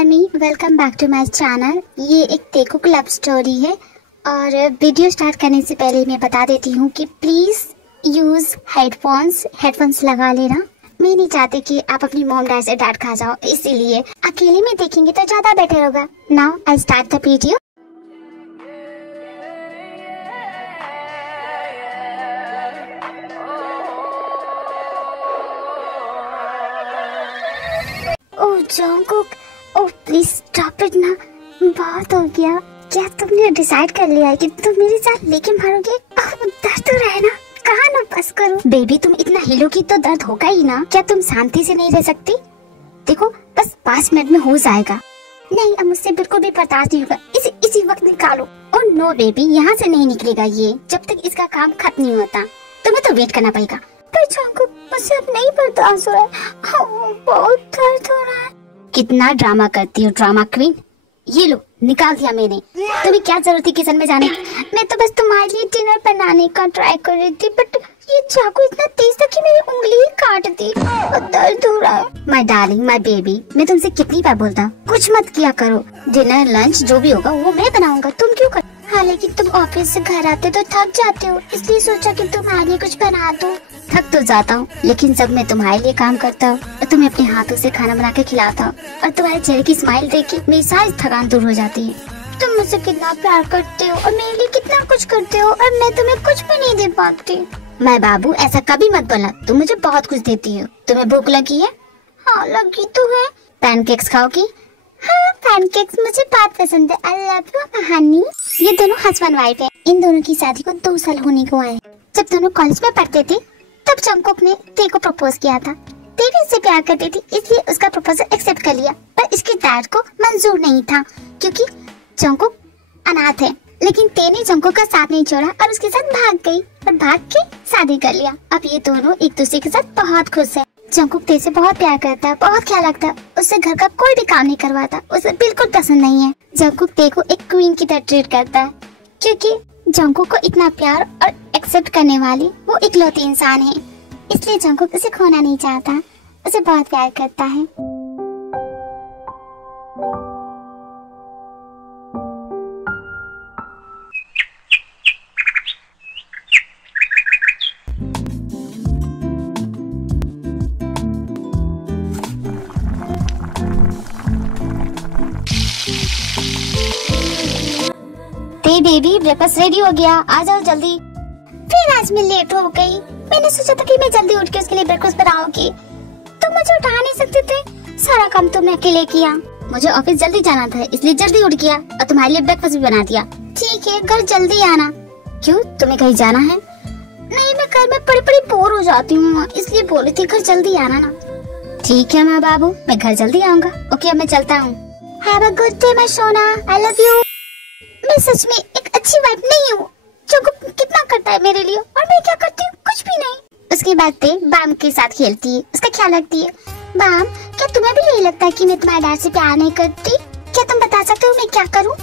Army, welcome back to my channel. ये एक तेकुक love story है और वीडियो स्टार्ट करने से पहले मैं बता देती हूँ कि प्लीज यूज हेडफोन्स लगा लेना। मैं नहीं चाहती कि आप अपनी मॉम डैड से डांट खा जाओ, इसीलिए अकेले में देखेंगे तो ज्यादा बेटर होगा। Now I start the video. Oh Jungkook, oh please stop it ना, बहुत हो गया। क्या तुमने डिसाइड कर लिया है कि तुम मेरे साथ लेके मारोगे? दर्द तो रहे ना, कहाँ ना बस करो। बेबी तुम इतना हिलोगी तो दर्द होगा ही ना। क्या तुम शांति से नहीं रह सकती? देखो बस 5 मिनट में हो जाएगा। नहीं अब मुझसे बिल्कुल भी बर्दाश्त नहीं होगा, इसी वक्त निकालो। ओह नो बेबी, यहाँ से नहीं निकलेगा ये जब तक इसका काम खत्म नहीं होता। तुम्हें तो वेट करना पड़ेगा। पर जंगकुक मुझसे अब नहीं बर्दाश्त हो रहा है, बहुत दर्द हो रहा है। कितना ड्रामा करती हो ड्रामा क्वीन। ये लो निकाल दिया मैंने। तुम्हें क्या जरूरत थी किचन में जाने की? मैं तो बस तुम्हारे लिए डिनर बनाने का ट्राई कर रही थी, बट ये चाकू इतना तेज था कि मेरी उंगली ही काट दी। दर्द हो रहा है। माय डार्लिंग, माय बेबी, मैं तुमसे कितनी बार बोलता हूँ कुछ मत किया करो। डिनर लंच जो भी होगा वो मैं बनाऊंगा, तुम क्यों कर? हाँ लेकिन तुम ऑफिस से घर आते तो थक जाते हो, इसलिए सोचा कि तुम्हारे लिए कुछ बना दो। थक तो जाता हूँ, लेकिन जब मैं तुम्हारे लिए काम करता हूँ और तुम्हें अपने हाथों से खाना बना के खिलाता हूँ और तुम्हारे चेहरे की स्माइल देख के मेरी सारी थकान दूर हो जाती है। तुम मुझसे कितना प्यार करते हो और मेरे लिए कितना कुछ करते हो और मैं तुम्हें कुछ भी नहीं दे पाती। मैं बाबू ऐसा कभी मत बोला, तुम मुझे बहुत कुछ देती हो। तुम्हें भूख लगी है? हाँ लगी तो है। पैनकेक्स खाओगी? हाँ पैनकेक्स मुझे बहुत पसंद है। I love you Honey. ये दोनों हस्बैंड वाइफ है। इन दोनों की शादी को 2 साल होने को आए। जब दोनों कॉलेज में पढ़ते थे तब जंगकुक ने ते को प्रपोज किया था। ते भी इससे प्यार करती थी, इसलिए उसका प्रपोजल एक्सेप्ट कर लिया। पर इसके डैड को मंजूर नहीं था क्योंकि जंगकुक अनाथ है। लेकिन ते ने जंगकुक का साथ नहीं छोड़ा और उसके साथ भाग गई और भाग के शादी कर लिया। अब ये दोनों एक दूसरे के साथ बहुत खुश है। जंगकुक ते से बहुत प्यार करता है, बहुत ख्याल रखता है, उससे घर का कोई भी काम नहीं करवाता, उसे बिल्कुल पसंद नहीं है। जंगकुक ते को एक क्वीन की तरह ट्रीट करता है क्योंकि जंगकुक को इतना प्यार और एक्सेप्ट करने वाली वो इकलौती इंसान है, इसलिए जंगकुक उसे खोना नहीं चाहता, उसे बहुत प्यार करता है। बेबी ब्रेकफास्ट रेडी हो गया, आ जाओ जल्दी। फिर आज मैं लेट हो गई। मैंने सोचा था कि मैं जल्दी उठ के उसके लिए ब्रेकफास्ट बनाऊंगी। तुम मुझे उठा नहीं सकते थे, सारा काम तुमने अकेले किया। मुझे ऑफिस जल्दी जाना था इसलिए जल्दी उठ गया और तुम्हारे लिए ब्रेकफास्ट भी बना दिया। ठीक है घर जल्दी आना। क्यों तुम्हें कहीं जाना है? नहीं मैं घर में पड़ी बोर हो जाती हूँ, इसलिए बोली थी घर जल्दी आना ना। ठीक है माँ बाबू, मैं घर जल्दी आऊंगा। ओके अब मैं चलता हूँ। Have a good day my सोना, आई लव यू। मैं सच में एक अच्छी वाइफ नहीं हूँ। जंगकुक कितना करता है मेरे लिए और मैं क्या करती हूँ? कुछ भी नहीं। उसके बाद ते बाम के साथ खेलती है, उसका ख्याल रखती है। बाम क्या तुम्हें भी यही लगता है कि मैं तुम्हारे डैड से प्यार नहीं करती? क्या तुम बता सकते हो मैं क्या करूँ?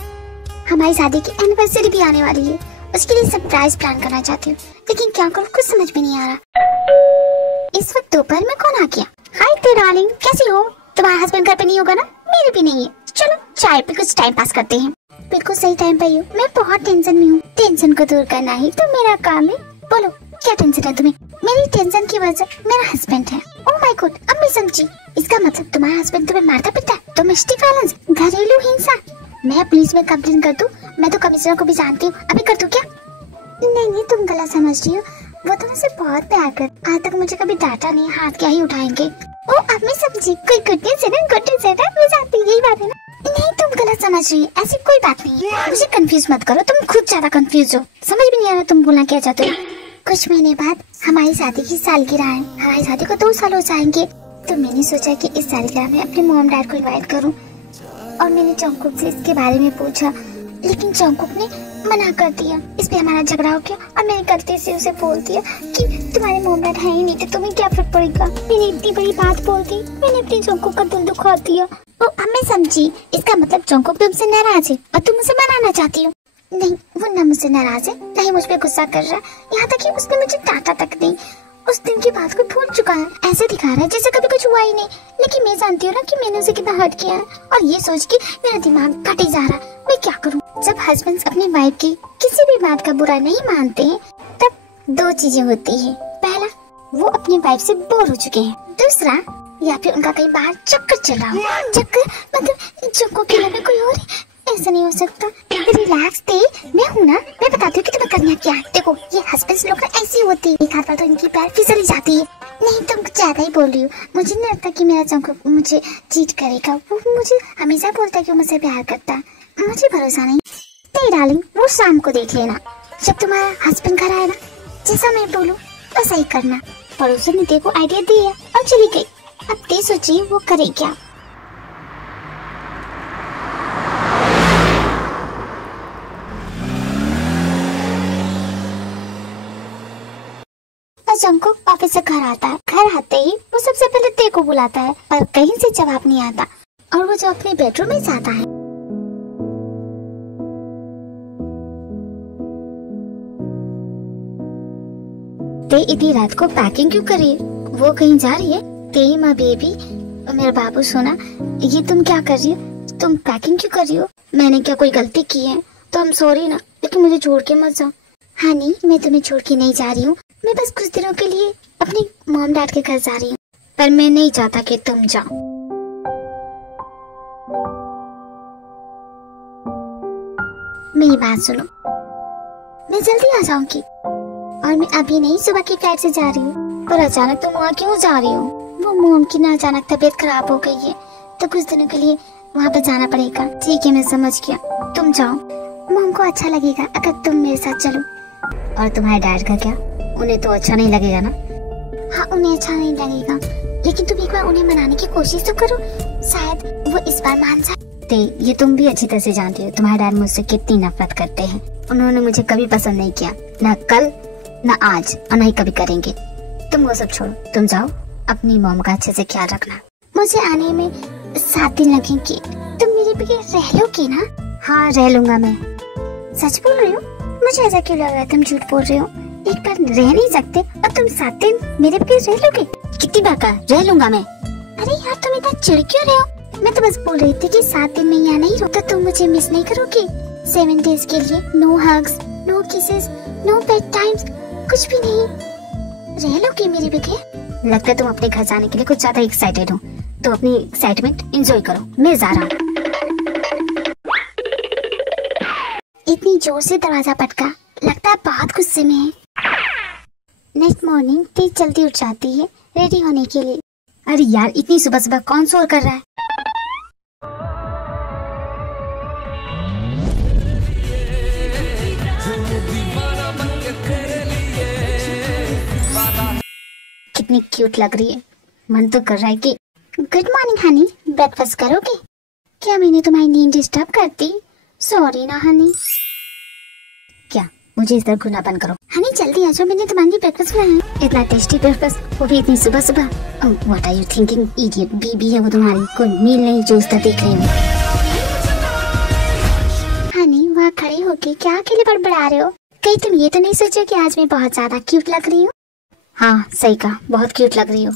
हमारी शादी की एनिवर्सरी भी आने वाली है, उसके लिए सरप्राइज प्लान करना चाहती हूँ, लेकिन क्या करूँ कुछ समझ में नहीं आ रहा। इस वक्त दोपहर में कौन आ गया? हाय ते डार्लिंग, कैसी हो? तुम्हारा हस्बैंड घर पे नहीं होगा ना? मेरे भी नहीं है। चलो चाय पे कुछ टाइम पास करते हैं। बिल्कुल सही टाइम पे ही हो। मैं बहुत टेंशन में हूँ। टेंशन को दूर करना ही तो मेरा काम है। बोलो क्या टेंशन है तुम्हें? मेरी टेंशन की वजह मेरा हस्बैंड है। ओह माय गॉड, अब मैं समझी। इसका मतलब तुम्हारा हस्बैंड तुम्हें मारता पीटता है? डोमेस्टिक वायलेंस, घरेलू हिंसा। मैं पुलिस में कंप्लेन कर दूं? मैं तो कमिश्नर को भी जानती हूँ, अभी कर दूं क्या? नहीं तुम गलत समझ रही हो, वो तो मुझसे बहुत प्यार कर। आज तक मुझे कभी डांटा नहीं, हाथ क्या ही उठाएंगे। ओ अब मैं समझी, कोई गुड न्यूज़ है ना, गुड न्यूज़ है ना, मैं जानती हूँ यही बात है ना। नहीं तुम गलत समझ रही हो, ऐसी कोई बात नहीं है। मुझे कंफ्यूज मत करो, तुम खुद ज्यादा कंफ्यूज हो, समझ भी नहीं आ रहा तुम बोलना क्या चाहते हो। कुछ महीने बाद हमारी शादी की सालगिरह है। हमारी शादी को 2 साल हो जाएंगे, तो मैंने सोचा कि इस सालगिरह में अपने मॉम डैड को इनवाइट करूं। और मैंने जंगकुक से इसके बारे में पूछा, लेकिन जंगकुक ने मना कर दिया। इस पे हमारा झगड़ा हो गया और मैंने गलती से उसे बोल दिया कि तुम्हारे मॉम डैड है ही नहीं, तो तुम्हें क्या फर्क पड़ेगा। मैंने इतनी बड़ी बात बोल दी, मैंने अपने जंगकुक का दिल दुखा दिया। अब मैं समझी, इसका मतलब जंगकुक तुमसे नाराज है और तुम उसे मनाना चाहती हो। नहीं वो न मुझसे नाराज है, न ही मुझ पे गुस्सा कर रहा है, यहाँ तक कि उसने मुझे डांटा तक नहीं। उस दिन की बात को भूल चुका है। ऐसे दिखा रहा है जैसे कभी कुछ हुआ ही नहीं, लेकिन मैं जानती हूँ ना कि मैंने उसे कितना हर्ट किया है, और ये सोच के मेरा दिमाग कटे जा रहा है। मैं क्या करूँ? जब हस्बैंड अपनी वाइफ की किसी भी बात का बुरा नहीं मानते हैं, तब दो चीजें होती है। पहला, वो अपनी वाइफ से बोर हो चुके हैं। दूसरा, या फिर उनका कहीं बाहर चक्कर चल रहा हो। चक्कर मतलब चक्कर के लिए कोई और, ऐसा नहीं हो सकता। रिलैक्स थे, मैं हूँ ना, मैं बताती हूँ कि तुम्हें करना क्या है। देखो, ये हस्बैंड्स लोग ना ऐसी होती है, एक हाथ पर तो इनकी पैर फिसल जाती है। नहीं, तुम कुछ ज्यादा ही बोल रही हो। मुझे नहीं लगता कि मेरा चंकू मुझे चीट करेगा। वो मुझे हमेशा बोलता है कि वो मुझसे प्यार करता है। मुझे भरोसा नहीं। नहीं डार्लिंग, वो शाम को देख लेना, जब तुम्हारा हस्बैंड घर आए ना, जैसा मैं बोलूँ वैसा ही करना। पड़ोसन ने देखो आइडिया दिया और चली गई। अब ते सोचिए वो करे क्या। जंको ऑफिस से घर आता है। घर आते ही वो सबसे पहले ते को बुलाता है, पर कहीं से जवाब नहीं आता, और वो जो अपने बेडरूम में जाता है। ते इतनी रात को पैकिंग क्यों कर रही है? वो कहीं जा रही है? ते माँ बेबी, मेरा बाबू सोना, ये तुम क्या कर रही हो? तुम पैकिंग क्यों कर रही हो? मैंने क्या कोई गलती की है? तो हम सॉरी ना, लेकिन मुझे छोड़ के मत जाओ। हाँ नहीं, मैं तुम्हें छोड़ के नहीं जा रही हूँ। मैं बस कुछ दिनों के लिए अपनी मॉम डैड के घर जा रही हूँ, पर मैं नहीं चाहता कि तुम जाओ। मेरी बात सुनो, मैं जल्दी आ जाऊंगी, और मैं अभी नहीं, सुबह की फ्लाइट से जा रही हूँ। पर अचानक तुम वहाँ क्यों जा रही हो? वो मॉम की ना अचानक तबीयत खराब हो गई है, तो कुछ दिनों के लिए वहाँ पे जाना पड़ेगा। ठीक है, मैं समझ गया, तुम जाओ। मॉम को अच्छा लगेगा अगर तुम मेरे साथ चलो। और तुम्हारे डैड का क्या? उन्हें तो अच्छा नहीं लगेगा ना? हाँ, उन्हें अच्छा नहीं लगेगा, लेकिन तुम एक बार उन्हें मनाने की कोशिश तो करो, शायद वो इस बार मान जाए। ये तुम भी अच्छी तरह से जानती हो, तुम्हारे डैड मुझसे कितनी नफरत करते हैं। उन्होंने मुझे कभी पसंद नहीं किया, ना कल, ना आज, और ना ही कभी करेंगे। तुम वो सब छोड़ो, तुम जाओ, अपनी मॉम का अच्छे से ख्याल रखना। मुझे आने में 7 दिन लगेंगे, तुम मेरे बगैर रह लोगे ना? हाँ, रह लूंगा मैं। सच बोल रही हो? मुझे ऐसा क्यों लग रहा है तुम झूठ बोल रही हो। एक बार रह नहीं सकते और तुम 7 दिन मेरे बगैर रह लोगे? कितनी बार कहा रह लूंगा मैं। अरे यार, तुम इतना चिढ़ क्यों रहे हो? मैं तो बस बोल रही थी कि 7 दिन में यहाँ नहीं रुकता, तुम मुझे मिस नहीं करोगे? 7 डेज के लिए no hugs, no kisses, no bedtimes, कुछ भी नहीं। रह लोगे मेरे बगैर? लगता है तुम अपने घर जाने के लिए कुछ ज्यादा एक्साइटेड हो, तो अपनी एक्साइटमेंट एंजॉय करो, मैं जा रहा हूँ। इतनी जोर से दरवाजा पटका, लगता है बहुत गुस्से में है। नेक्स्ट मॉर्निंग तेज जल्दी उठ जाती है रेडी होने के लिए। अरे यार, इतनी सुबह सुबह कौन शोर कर रहा है? कितनी क्यूट लग रही है, मन तो कर रहा है कि गुड मॉर्निंग हनी, ब्रेकफास्ट करोगे? क्या मैंने तुम्हारी नींद डिस्टर्ब कर दी? सॉरी ना हनी। क्या मुझे इस तरह घूरना बंद करो। हनी जल्दी आ जाओ, मैंने तुम्हारे लिए ब्रेकफास्ट बनाया। इतना टेस्टी ब्रेकफास्ट, वो भी इतनी सुबह सुबह। What are you thinking idiot? बीबी है वो तुम्हारी, कोई मील नहीं जो उसका देख रही हूँ। हनी वहाँ खड़े होके क्या अकेले बड़बड़ा रहे हो? कहीं तुम ये तो नहीं सोचो कि आज मैं बहुत ज्यादा क्यूट लग रही हूँ? हाँ सही कहा, बहुत क्यूट लग रही हो।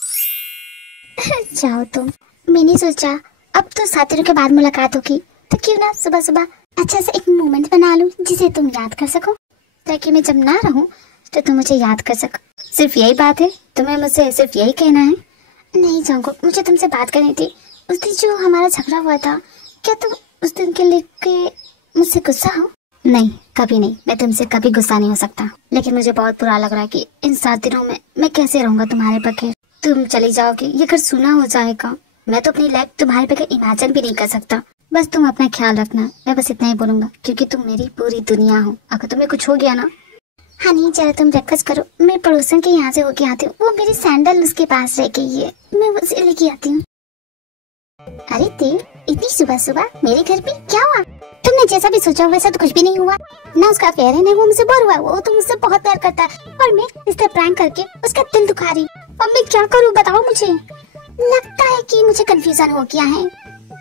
जाओ तुम। मैंने सोचा अब तो 7 दिनों के बाद मुलाकात होगी, तो क्यों ना सुबह सुबह अच्छा सा एक मोमेंट बना लूं जिसे तुम याद कर सको, ताकि मैं जब ना रहूं तो तुम मुझे याद कर सको। सिर्फ यही बात है? तुम्हें मुझसे सिर्फ यही कहना है? नहीं जंगो, मुझे तुमसे बात करनी थी। उस दिन जो हमारा झगड़ा हुआ था, क्या तुम उस दिन के लिए मुझसे गुस्सा हो? नहीं, कभी नहीं, मैं तुमसे कभी गुस्सा नहीं हो सकता। लेकिन मुझे बहुत बुरा लग रहा है कि इन 7 दिनों में मैं कैसे रहूंगा तुम्हारे बगैर। तुम चली जाओगे, ये घर सूना हो जाएगा। मैं तो अपनी लाइफ तुम्हारे बगैर इमेजिन भी नहीं कर सकता। बस तुम अपना ख्याल रखना, मैं बस इतना ही बोलूंगा, क्योंकि तुम मेरी पूरी दुनिया हो। अगर तुम्हें कुछ हो गया ना। हनी जरा तुम ब्रेकफास्ट करो, मैं पड़ोसन के यहाँ से होके आती हूँ। वो मेरी सैंडल उसके पास रह गई है, मैं उसे लेके आती हूँ। अरे देव, इतनी सुबह सुबह मेरे घर पे क्या हुआ? तुमने जैसा भी सोचा वैसा तो कुछ भी नहीं हुआ ना। उसका अफेयर है, नहीं वो मुझसे बोर हुआ। वो तो मुझसे बहुत प्यार करता है, और मैं इस तरह प्रैंक करके उसका दिल दुखा रही। अब मैं क्या करूँ बताओ मुझे। लगता है कि मुझे कंफ्यूजन हो गया है।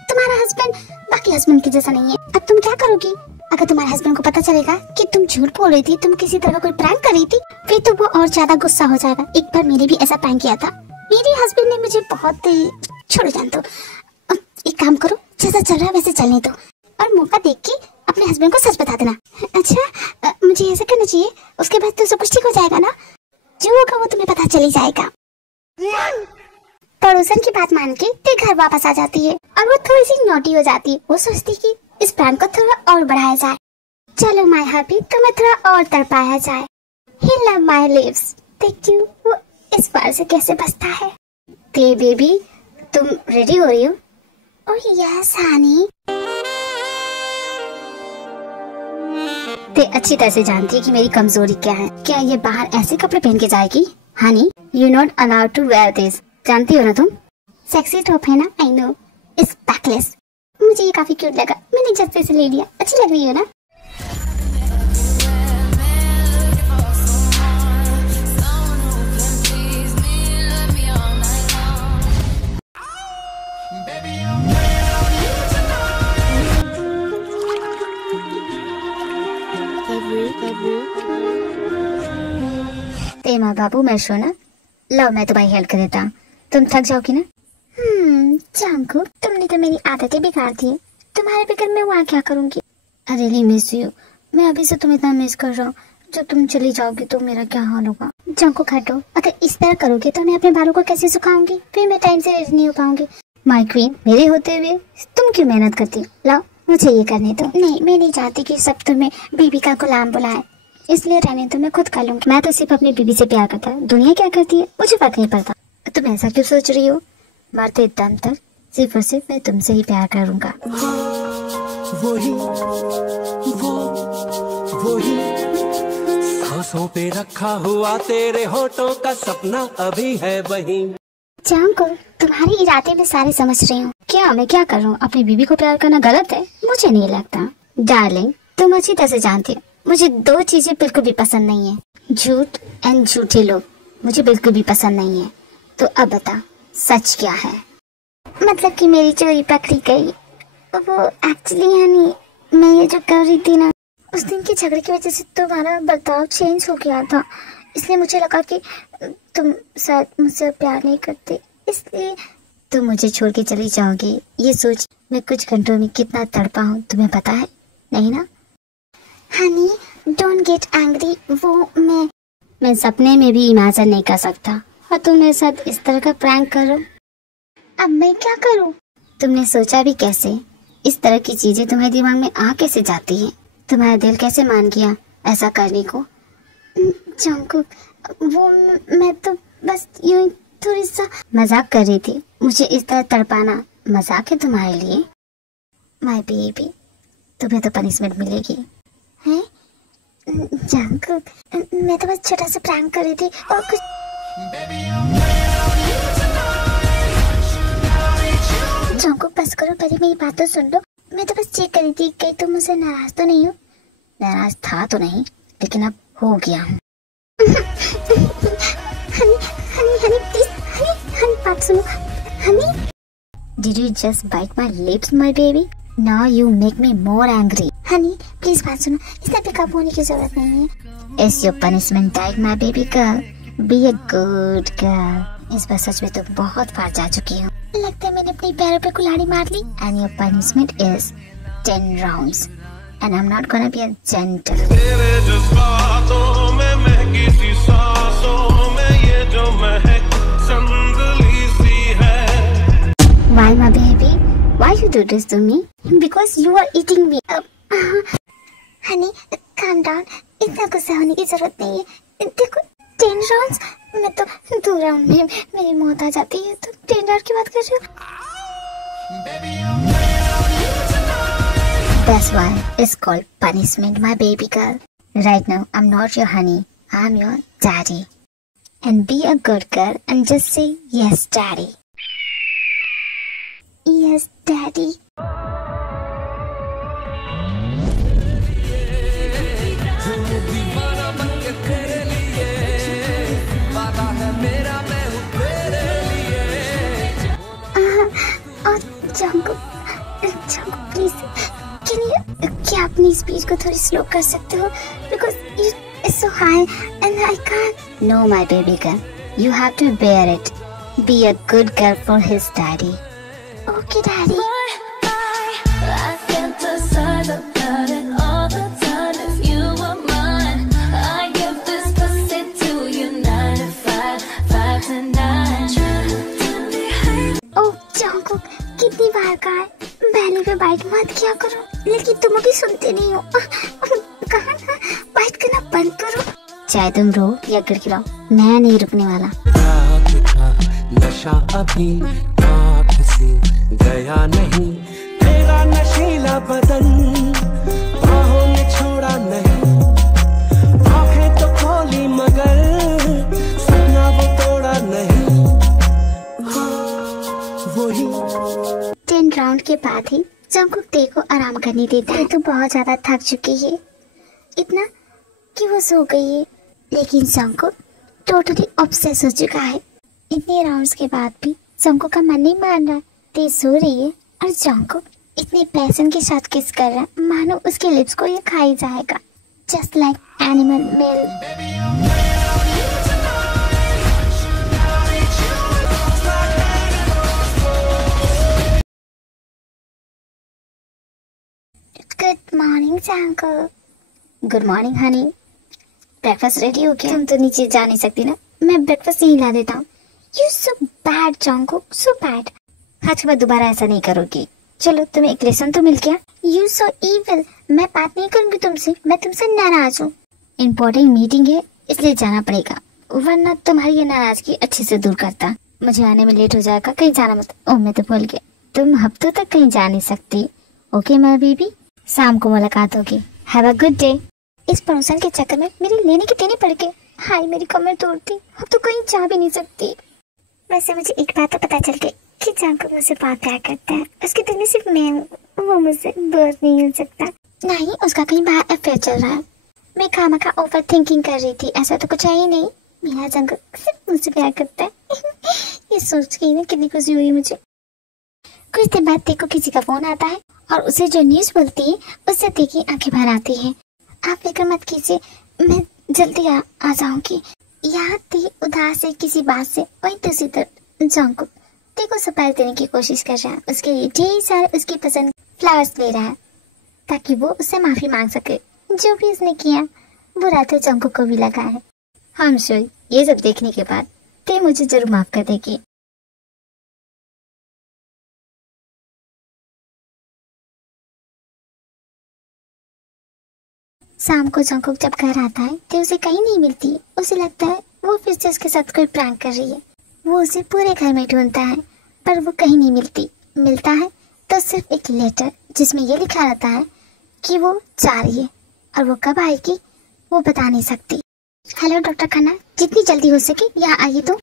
तुम्हारा हस्बैंड बाकी हस्बैंड के जैसा नहीं है। अब तुम क्या करोगी? अगर तुम्हारे हस्बैंड को पता चलेगा कि तुम झूठ बोल रही थी, तुम किसी तरह कोई प्रैंक कर रही थी, फिर तो वो और ज्यादा गुस्सा हो जाएगा। एक बार मैंने भी ऐसा प्रैंक किया था, मेरे हस्बैंड ने मुझे बहुत छोड़ो जान दो, एक काम करो, जैसा चल रहा है वैसे चलने दो और मौका देख के अपने हस्बैंड को सच बता देना। अच्छा मुझे ऐसा करना चाहिए, उसके बाद तो सब कुछ ठीक हो जाएगा ना? जो होगा वो तुम्हें पता चल ही जाएगा। पड़ोसन की बात मान के फिर घर वापस आ जाती है और वो थोड़ी सी नॉटी हो जाती है। वो सोचती कि इस प्रैंक को थोड़ा और बढ़ाया जाए, चलो माय हैप्पी तुम्हें थोड़ा और तड़पाया जाए। ही लव माय लिप्स, देखती हूँ वो इस बार से कैसे बचता है। ते बेबी तुम रेडी हो रही हो? Oh yes Honey. ते अच्छी तरह से जानती है कि मेरी कमजोरी क्या है। क्या ये बाहर ऐसे कपड़े पहन के जाएगी? Honey you not allowed to wear this, जानती हो ना तुम? सेक्सी टॉप है ना? I know, it's backless. मुझे ये काफी क्यूट लगा, मैंने जस्ते से ले लिया। अच्छी लग रही है ना? माँ बाबू मैं सोना, लो मैं तुम्हारी हेल्प कर देता हूँ, तुम थक जाओगी ना? चांकू तुमने तो मेरी आदतें बिगाड़ दी है, तुम्हारे बगैर मैं वहाँ क्या करूँगी? आई रियली मिस यू, मैं अभी से तुम्हें इतना मिस कर रहा हूँ। जब तुम चली जाओगी तो मेरा क्या हाल होगा? चांकू हटो, अगर इस तरह करोगे तो मैं अपने बालों को कैसे सुखाऊंगी? फिर मैं टाइम से रेडी नहीं हो पाऊंगी। माय क्वीन, मेरे होते हुए तुम क्यों मेहनत करती हो? लाओ मुझे ये करने दो। नहीं मैं नहीं चाहती कि सब तुम्हें बीबी का गुलाम बुलाए, इसलिए रहने तो मैं खुद कर लूंगी। मैं तो सिर्फ अपनी बीबी से प्यार करता हूँ, दुनिया क्या करती है मुझे फर्क नहीं पड़ता। तुम ऐसा क्यों सोच रही हो? मरते दम तक सिर्फ और सिर्फ मैं तुमसे ही प्यार करूंगा। वही सांसों पे रखा हुआ तेरे होठों का सपना अभी है वही। चांकू तुम्हारे इरादे में सारे समझ रही हूँ। क्या मैं क्या कर रहा हूँ? अपनी बीबी को प्यार करना गलत है? मुझे नहीं लगता। डार्लिंग तुम अच्छी तरह से जानती हो मुझे दो चीजें बिल्कुल भी पसंद नहीं है, झूठ एंड झूठे लोग मुझे बिल्कुल भी पसंद नहीं है। तो अब बता सच क्या है? मतलब कि मेरी चोरी पकड़ी गई। वो एक्चुअली यानी मैं ये जो कर रही थी ना, उस दिन के झगड़े की वजह से तुम्हारा बर्ताव चेंज हो गया था, इसलिए मुझे लगा कि तुम शायद मुझसे प्यार नहीं करते, इसलिए तुम मुझे छोड़ के चली जाओगी। ये सोच मैं कुछ घंटों में कितना तड़पा हूँ तुम्हें पता है नहीं ना? हनी डोंट गेट एंग्री, वो मैं सपने में भी इमेजिन नहीं कर सकता और तुम मेरे साथ इस तरह का प्रैंक करो। अब मैं क्या करूं? तुमने सोचा भी कैसे? इस तरह की चीजें तुम्हारे दिमाग में आ कैसे जाती हैं? तुम्हारा दिल कैसे मान गया ऐसा करने को? जंकुक वो मैं तो बस यूं थोड़ी सा मजाक कर रही थी। मुझे इस तरह तड़पाना मजाक है तुम्हारे लिए? माय बेबी तुम्हें तो पनिशमेंट मिलेगी। हैं? जंकुक मैं तो बस छोटा सा प्रैंक कर रही थी और कुछ। जंकुक बस करो, पहले मेरी बात तो सुन लो। मैं तो बस चेक कर रही थी कहीं तुम मुझसे नाराज तो नहीं हो? नाराज था तो नहीं, लेकिन अब हो गया हूँ। हनी हनी हनी प्लीज, हनी हनी बात सुनो। Honey Did you just bite my lips, my baby? Now you make me more angry. Honey please बात सुनो, इससे पिकअप होने की जरूरत नहीं है। It's your punishment time, my baby girl. Be a good girl. इस बार सच में तो बहुत फार जा चुकी हूँ। लगता है मैंने अपनी पैरों पे कुल्हाड़ी मार ली। And your punishment is 10 rounds. And I'm not gonna be a gentle. तेरे जज्बातों में महकी सी सांसों में ये जो महक संदली सी है। Why, my baby? Why you do this to me? Because you are eating me up. Honey, calm down. इतना गुस्सा होने की जरूरत नहीं है। देखो 10 rounds, मैं तो 2 राउंड में मेरी मौत आ जाती है, तो 10 राउंड की बात कर रही हो? That's why it's called punishment, my baby girl. Right now, I'm not your honey. I'm your daddy. And be a good girl and just say yes, daddy. Yes, daddy. Jungkook, please, क्या अपनी speed को थोड़ी slow कर सकते हो? Because it's so high and I can't. No, my baby girl, you have to bear it. Be a good girl for his daddy. Okay, daddy. I get the size about it all the time. If you were mine, I give this pussy to you 9 to 5, 5 to 9. Oh, Jungkook, कितनी बार कहा है बैली पे bite मत किया करो, लेकिन तुम अभी सुनते नहीं हो। कहा ना बाइट करना बंद करो। चाहे तुम रो या गिड़गिड़ाओ, मैं नहीं रुकने वाला। नशा अभी आँख से गया नहीं, तेरा नशीला बदन बाहों ने छोड़ा नहीं, आँखें तो खोली मगर सपना वो तोड़ा नहीं। वही 10 राउंड के बाद ही जंगकुक ते को आराम करने देता है। तो बहुत ज्यादा थक चुकी है, इतना कि वो सो गई है। लेकिन जंगकुक टोटली ऑब्सेस हो चुका है। इतने राउंड्स के बाद भी जंगकुक का मन नहीं मान रहा। ते सो रही है और जंगकुक इतने पैशन के साथ किस कर रहा है मानो उसके लिप्स को ये खा ही जाएगा। Just like animal male. Good morning Jungkook. Good morning honey. Breakfast ready हो गया? तुम तो नीचे जा नहीं सकती ना, मैं ब्रेकफास्ट यहीं ला देता हूँ। You so bad Jungkook, so bad. आज के बाद दोबारा ऐसा नहीं करोगी। चलो तुम्हें एक लेसन तो मिल गया। You so evil. मैं बात नहीं करूंगी तुमसे, मैं तुमसे नाराज हूँ। इम्पोर्टेंट मीटिंग है इसलिए जाना पड़ेगा, वरना तुम्हारी ये नाराजगी अच्छे से दूर करता। मुझे आने में लेट हो जाएगा, कहीं जाना मत। ओह मैं तो भूल गया, तुम हफ्तों तक कहीं जा नहीं सकती। ओके माय बेबी, शाम को मुलाकात होगी। Have a good day. इस प्रमोशन के चक्कर में मेरे लेने के देने पड़ गए। हाय मेरी कमर तोड़ती, अब तो कहीं जा भी नहीं सकती। वैसे मुझे एक बात तो पता चल गई कि जंगकुक मुझसे बहुत प्यार करता है। उसके दिल में सिर्फ मैं हूँ, वो मुझसे बोर नहीं हो सकता। नहीं, उसका कहीं बाहर अफेयर चल रहा है। मैं खामखा ओवर थिंकिंग कर रही थी, ऐसा तो कुछ है ही नहीं। मेरा जंगकुक सिर्फ मुझसे प्यार करता है। ये सोच के ना कितनी खुशी हुई मुझे। कुछ देर बाद देखो किसी का फोन आता है और उसे जो न्यूज बोलती है उससे देखी आंखें भर आती है। आप फिक्र मत कीजिए, मैं जल्दी आ जाऊंगी। यहाँ थी उदास है किसी बात से, वही दूसरी तरफ जंगकुक देखो सरप्राइज देने की कोशिश कर रहा है। उसके लिए ढेर सारे उसकी पसंद फ्लावर्स ले रहा है ताकि वो उससे माफी मांग सके। जो भी उसने किया बुरा तो जंगकुक को भी लगा है। हम श्योर ये सब देखने के बाद ते मुझे जरूर माफ कर देगी। शाम को जंगकुक जब घर आता है तो उसे कहीं नहीं मिलती। उसे लगता है वो फिर से उसके साथ कोई प्रैंक कर रही है। वो उसे पूरे घर में ढूंढता है पर वो कहीं नहीं मिलती। मिलता है तो सिर्फ एक लेटर जिसमें ये लिखा रहता है कि वो जा रही है और वो कब आएगी वो बता नहीं सकती। हेलो डॉक्टर खन्ना, जितनी जल्दी हो सके यहाँ आइए। तो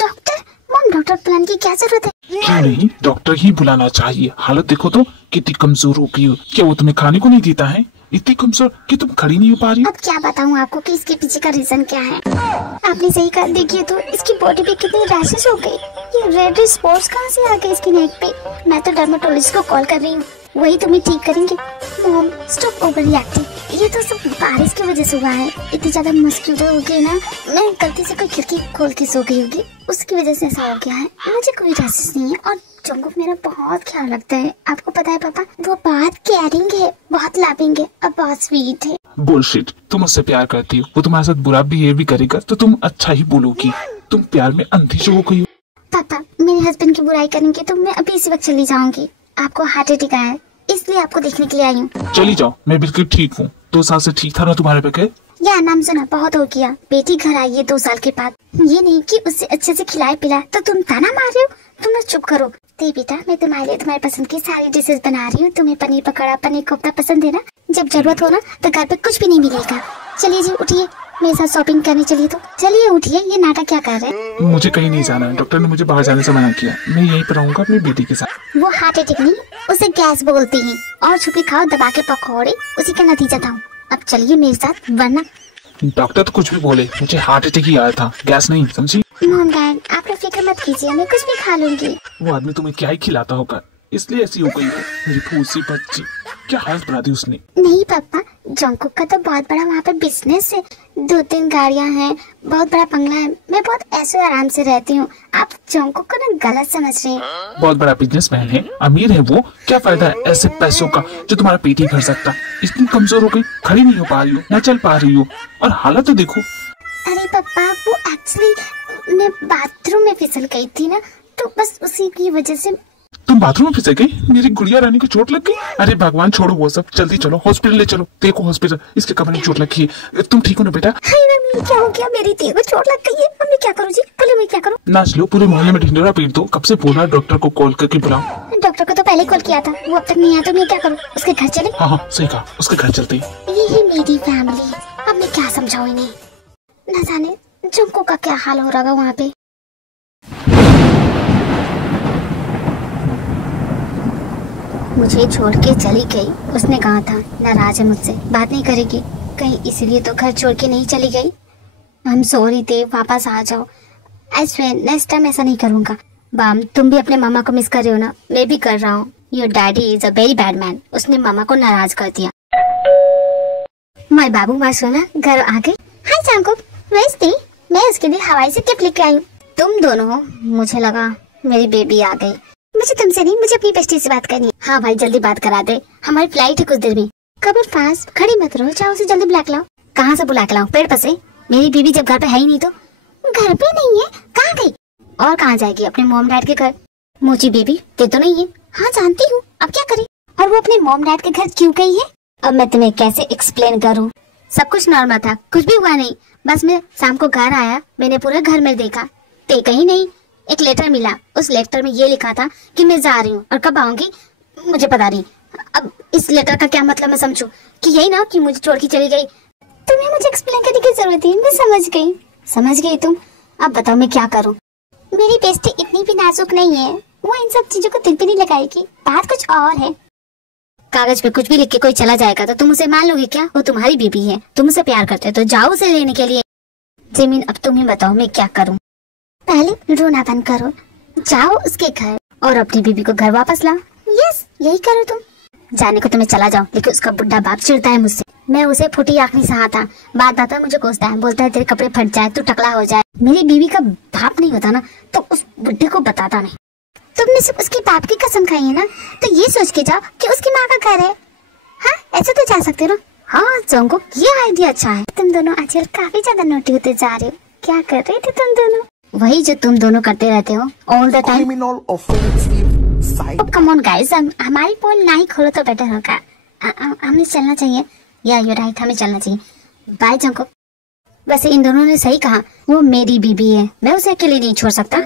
डॉक्टर मॉम, डॉक्टर बुलाने की क्या जरूरत है? क्यों नहीं, डॉक्टर ही बुलाना चाहिए। हालत देखो तो कितनी कमजोर हो गई हो। क्या वो तुम्हें खाने को नहीं देता है? इतनी कमजोर कि तुम खड़ी नहीं हो पा रही। अब क्या बताऊं आपको कि इसके पीछे का रीजन क्या है। आपने सही कहा, देखिए तो इसकी बॉडी पे कितनी रैशेस हो गई। ये रेड स्पॉट्स कहाँ से आ गए इसकी नेक पे। मैं तो डर्मेटोलॉजिस्ट को कॉल कर रही हूँ, वही तुम्हें ठीक करेंगे। मॉम स्टॉप ओवर रिएक्टिंग, ये तो सब बारिश की वजह से हुआ है। इतनी ज्यादा मस्किटो हो गई ना, मैं गलती से कोई खिड़की खोल के सो गई होगी, उसकी वजह से ऐसा हो गया है। मुझे कोई रैशेस नहीं है और जंगकुक मेरा बहुत ख्याल रखता है। आपको पता है पापा, वो बहुत केयरिंग है, बहुत लविंग है और बहुत स्वीट है। बुलशिट, तुम उससे प्यार करती हो, वो तुम्हारे साथ बुरा बिहेव भी करेगा तो तुम अच्छा ही बोलोगी। तुम प्यार में अंधी जो हो गई हो। पापा मेरे हस्बैंड की बुराई करेंगे तो मैं अभी इसी वक्त चली जाऊंगी। आपको हार्ट अटैक आया है इसलिए आपको देखने के लिए आई हूँ। चली जाओ, मैं बिल्कुल ठीक हूँ। 2 साल से ठीक था ना तुम्हारे बगैर। या नाम सुना बहुत हो गया। बेटी घर आई है 2 साल के बाद, ये नहीं कि उससे अच्छे से खिलाए पिलाए तो तुम ताना मार रहे हो। तुम ना चुप करो। ते बेटा, मैं तुम्हारे लिए तुम्हारी पसंद की सारी डिशेस बना रही हूँ। तुम्हें पनीर पकौड़ा, पनीर कोफ्ता पसंद है ना? जब जरूरत हो ना तो घर पे कुछ भी नहीं मिलेगा। चलिए जी उठिए, मेरे साथ शॉपिंग करने चलिए। तो चलिए उठिए, ये नाटक क्या कर रहे हैं? मुझे कहीं नहीं जाना है, डॉक्टर ने मुझे बाहर जाने से मना किया। मैं यहीं पर रहूंगा अपनी बेटी के साथ। वो हार्ट अटैक नहीं, उसे गैस बोलते हैं। और छुपी खाओ दबा के पकौड़े, उसी का नतीजा था। अब चलिए मेरे साथ, वरना डॉक्टर तो कुछ भी बोले, मुझे हार्ट अटैक ही आया था, गैस नहीं, समझी? मॉम डैड आप लोग फिक्र मत कीजिए, मैं कुछ भी खा लूंगी। वो आदमी तुम्हें क्या ही खिलाता होगा, इसलिए ऐसी हो गई हो मेरी फूसी बच्ची। क्या हालत बना दी उसने। नहीं पापा, जंकुक का तो बहुत बड़ा वहाँ पर बिजनेस है, 2-3 गाड़ियाँ हैं, बहुत बड़ा बंगला है, मैं बहुत ऐसे आराम से रहती हूँ। आप जंकुक को ना गलत समझ रहे हैं। बहुत बड़ा बिजनेसमैन है, अमीर है वो, क्या फायदा है ऐसे पैसों का जो तुम्हारा पेट ही भर सकता। इतनी कमजोर हो गई, खड़ी नहीं हो पा रही हो, न चल पा रही हो, और हालत तो देखो। अरे पापा, वो एक्चुअली मैं बाथरूम में फिसल गई थी ना, तो बस उसी की वजह से। तुम बाथरूम में फिसल गई? मेरी गुड़िया रानी को चोट लग गई? अरे भगवान छोड़ो वो सब, जल्दी चलो हॉस्पिटल ले चलो। देखो हॉस्पिटल, इसके कमर में चोट लगी है। तुम ठीक हो ना बेटा? हाय मम्मी, क्या हो गया? मेरी देह को चोट लग गई है। मम्मी क्या करूँ जी? बोले मैं क्या करूँ? नाच लो, पूरे मोहल्ले में ढिंढोरा पीट दो। कब से बोला डॉक्टर को कॉल करके बुलाओ। डॉक्टर को तो पहले कॉल किया था, वो अब तक नहीं आया, तो मैं क्या करूँ? उसके घर चले? हाँ सही कहा, उसके घर चलते। यही मेरी फैमिली, अब मैं क्या समझाऊँ इन्हें। न जाने जंकुक का क्या हाल हो रहा है वहाँ पे। मुझे छोड़ के चली गई, उसने कहा था नाराज है मुझसे, बात नहीं करेगी, कहीं इसीलिए तो घर छोड़ के नहीं चली गई। हम सॉरी थे, वापस आ जाओ। आई स्वेयर नेक्स्ट टाइम ऐसा नहीं करूँगा। बाम, तुम भी अपने मामा को मिस कर रहे हो ना? मैं भी कर रहा हूँ। Your daddy is a very bad man, उसने मामा को नाराज कर दिया। माय बाबू माशाल्लाह घर आ गई। हाय जंकुक, वेस्टी, मैं उसके लिए हवाई से गिफ्ट लेके आई हूँ। तुम दोनों हो? मुझे लगा मेरी बेबी आ गई। मुझे तुमसे नहीं, मुझे अपनी बेस्टी से बात करनी है। हाँ भाई जल्दी बात करा दे, हमारी फ्लाइट है कुछ देर में। कबर पास खड़ी मत रहो, जाओ उसे जल्दी बुला के लाओ। कहाँ से बुला के लाऊं? पेड़ पर से? मेरी बीबी जब घर पे है ही नहीं तो? घर पे नहीं है, कहाँ गई? और कहाँ जाएगी? अपने मॉम डैड के घर। मोची बेबी ते तो नहीं है? हाँ जानती हूँ, अब क्या करे? और वो अपने मॉम डैड के घर क्यों गई है? अब मैं तुम्हें कैसे एक्सप्लेन करूँ? सब कुछ नॉर्मल था, कुछ भी हुआ नहीं। बस मैं शाम को घर आया, मैंने पूरे घर में देखा, ते कहीं नहीं। एक लेटर मिला, उस लेटर में ये लिखा था कि मैं जा रही हूँ और कब आऊंगी मुझे पता नहीं। अब इस लेटर का क्या मतलब मैं समझूं कि यही ना कि मुझे छोड़ के चली गई। तुम्हें मुझे एक्सप्लेन करने की जरूरत है, मैं समझ गई तुम। अब बताओ मैं क्या करूँ? मेरी बेस्टी इतनी भी नाजुक नहीं है, वो इन सब चीजों को दिल पे नहीं लगाएगी। बात कुछ और है। कागज पे कुछ भी लिख के कोई चला जाएगा तो तुम उसे मान लोगे क्या? वो तुम्हारी बीबी है, तुम उसे प्यार करते हो तो जाओ उसे लेने के लिए। जिमिन अब तुम ही बताओ मैं क्या करूँ? पहले रोना बंद करो, जाओ उसके घर और अपनी बीबी को घर वापस लाओ। यस यही करो तुम। जाने को तुम्हें चला जाओ, लेकिन उसका बुढ़ा बाप चिढ़ता है मुझसे। मैं उसे फूटी आंख नहीं सहाता, बात बात में मुझे कोसता है, बोलता है तेरे कपड़े फट जाए, तू टकला हो जाए। मेरी बीवी का बाप नहीं होता ना तो उस बुढ़े को बताता नहीं। तुमने सिर्फ उसके बाप की कसम खाई है ना, तो ये सोच के जाओ कि उसकी माँ का घर है। हाँ ऐसे तो जा सकते हो। हाँ जोंको, ये आइडिया अच्छा है। तुम दोनों आजकल काफी ज्यादा नोटी होते जा रहे हो। क्या कर रहे थे तुम दोनों? वही जो तुम दोनों करते रहते हो all the time. Come on guys, हमारी पोल ना ही खोलो तो बेटर होगा। हमें चलना चाहिए। या यू राइट, हमें चलना चाहिए। Bye Jungkook. वैसे इन दोनों ने सही कहा, वो मेरी बीबी है, मैं उसे अकेले नहीं छोड़ सकता।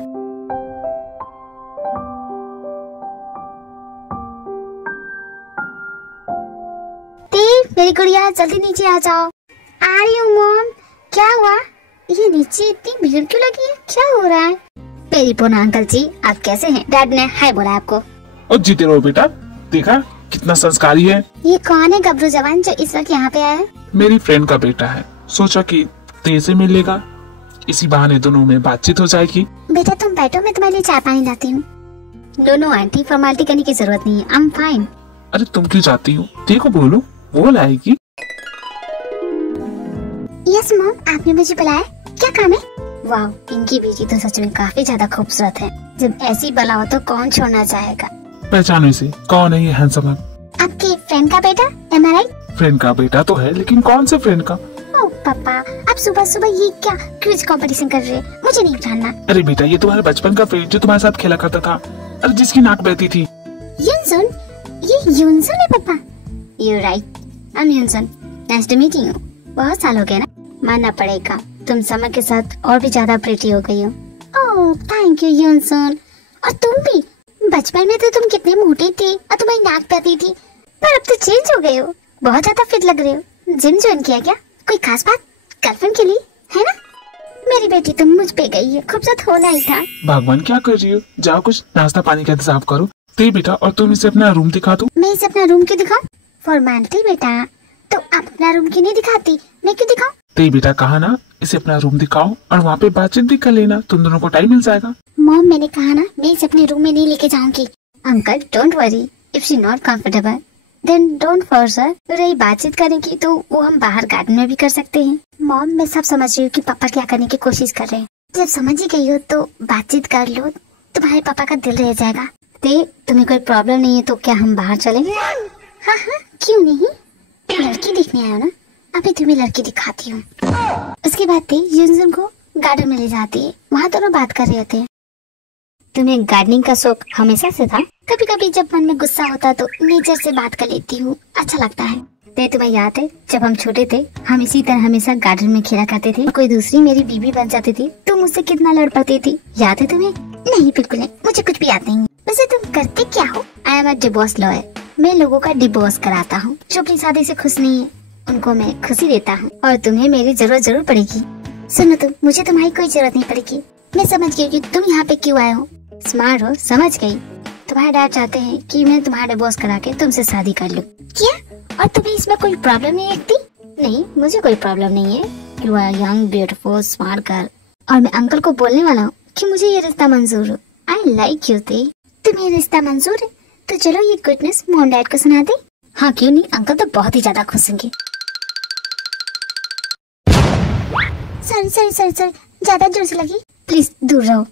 मेरी गुड़िया जल्दी नीचे आ जाओ। आ रही हूँ मॉम। क्या हुआ? ये नीचे इतनी भीड़ क्यों लगी है? क्या हो रहा है? मेरी पोना अंकल जी आप कैसे हैं? डैड ने हाय बोला आपको। और जीते रहो बेटा, देखा कितना संस्कारी है। ये कौन है गबरू जवान जो इस वक्त यहाँ पे आया है? मेरी फ्रेंड का बेटा है, सोचा कि तेरे से मिलेगा, इसी बहाने दोनों में बातचीत हो जाएगी। बेटा तुम बैठो, मैं तुम्हारे लिए चाय पानी लाती हूँ। नो आंटी, फॉर्मेलिटी करने की जरूरत नहीं है, आई एम फाइन। अरे तुम क्यों जाती हो? देखो बोलो, वो लाएगी। यस मॉम, आपने मुझे बुलाया, क्या काम है? वाह, इनकी बेटी तो सच में काफी ज्यादा खूबसूरत है। जब ऐसी बला हो तो कौन छोड़ना चाहेगा। पहचानो इसे, कौन है ये हैंडसम? आपके फ्रेंड का बेटा, एम आई राइट? फ्रेंड का बेटा तो है, लेकिन कौन से फ्रेंड का? ओह पापा, आप सुबह सुबह ये क्या क्विज कंपटीशन कर रहे हैं? मुझे नहीं जानना। अरे बेटा, ये तुम्हारे बचपन का फ्रेंड जो तुम्हारे साथ खेला करता था, अरे जिसकी नाक बहती थी। युनसुन? ये युनसुन है पापा? You right, I am Yunsun, nice to meet you. बहुत साल हो गए ना, मानना पड़ेगा तुम समय के साथ और भी ज्यादा प्रिटी हो गई हो। Oh thank you Yunsun. और तुम भी, बचपन में तो तुम कितने मोटे थे और तुम्हारी नाक बहती थी, पर अब तो चेंज हो गए हो, बहुत ज्यादा फिट लग रहे हो। जिम ज्वाइन किया क्या? कोई खास बात गर्लफ्रेंड के लिए है ना? मेरी बेटी तो मुझ पे गई है, खूबसूरत होना ही था। भगवान क्या कर रही हो? जाओ कुछ नाश्ता पानी का इंतजाम करो। ते बेटा, और तुम इसे अपना रूम दिखा दो। मैं इसे अपना रूम क्यों दिखाऊं? फॉर्मेलिटी बेटा, तो आप अपना रूम क्यों नहीं दिखाती? मैं क्यों दिखाऊं? ते बेटा कहा ना, इसे अपना रूम दिखाओ और वहाँ पे बातचीत भी कर लेना, तुम दोनों को टाइम मिल जाएगा। मॉम मैंने कहा ना, मैं इसे अपने रूम में नहीं लेके जाऊंगी। Uncle don't worry, if she not comfortable then don't force her. रही बातचीत करने की तो वो हम बाहर गार्डन में भी कर सकते हैं। मॉम मैं सब समझ रही हूँ कि पापा क्या करने की कोशिश कर रहे हैं। जब समझ ही गई हो तो बातचीत कर लो, तुम्हारे पापा का दिल रह जाएगा। तुम्हें कोई प्रॉब्लम नहीं है तो क्या हम बाहर चलें? हाँ हाँ क्यों नहीं, लड़की देखने आया हो ना, अभी तुम्हें लड़की दिखाती हूँ। उसके बाद ते युनजुन को गार्डन में ले जाती है। वहाँ दोनों बात कर रहे होते हैं। तुम्हें गार्डनिंग का शौक हमेशा से था? कभी कभी जब मन में गुस्सा होता तो नेचर से बात कर लेती हूँ, अच्छा लगता है। तुम्हें याद है जब हम छोटे थे हम इसी तरह हमेशा गार्डन में खेला करते थे। कोई दूसरी मेरी बीवी बन जाती थी तो मुझसे कितना लड़ पड़ती थी, याद है तुम्हें? नहीं बिल्कुल नहीं, मुझे कुछ भी याद नहीं। वैसे तुम करते क्या हो? I am a divorce lawyer. मैं लोगों का डिवोर्स कराता हूँ जो अपनी शादी से खुश नहीं है, उनको मैं खुशी देता हूँ। और तुम्हें मेरी जरूरत जरूर पड़ेगी। सुनो तुम, मुझे तुम्हारी कोई जरूरत नहीं पड़ेगी। मैं समझ गई कि तुम यहाँ पे क्यों आए हो। स्मार्ट हो, समझ गई। तुम्हारे डैड चाहते हैं कि मैं तुम्हारा डिवोर्स करा के तुमसे शादी कर लूं। क्या? और तुम्हें इसमें कोई प्रॉब्लम नहीं लगती? नहीं, मुझे कोई प्रॉब्लम नहीं है। You are young beautiful smart girl. और मैं अंकल को बोलने वाला हूँ कि मुझे ये रिश्ता मंजूर हो। I like you. तुम्हें रिश्ता मंजूर है तो चलो ये गुड न्यूज मॉम डैड को सुना दे। हाँ क्यों नहीं, अंकल तो बहुत ही ज्यादा खुश होंगे। सॉरी ज्यादा जोर से लगी, प्लीज दूर रहो।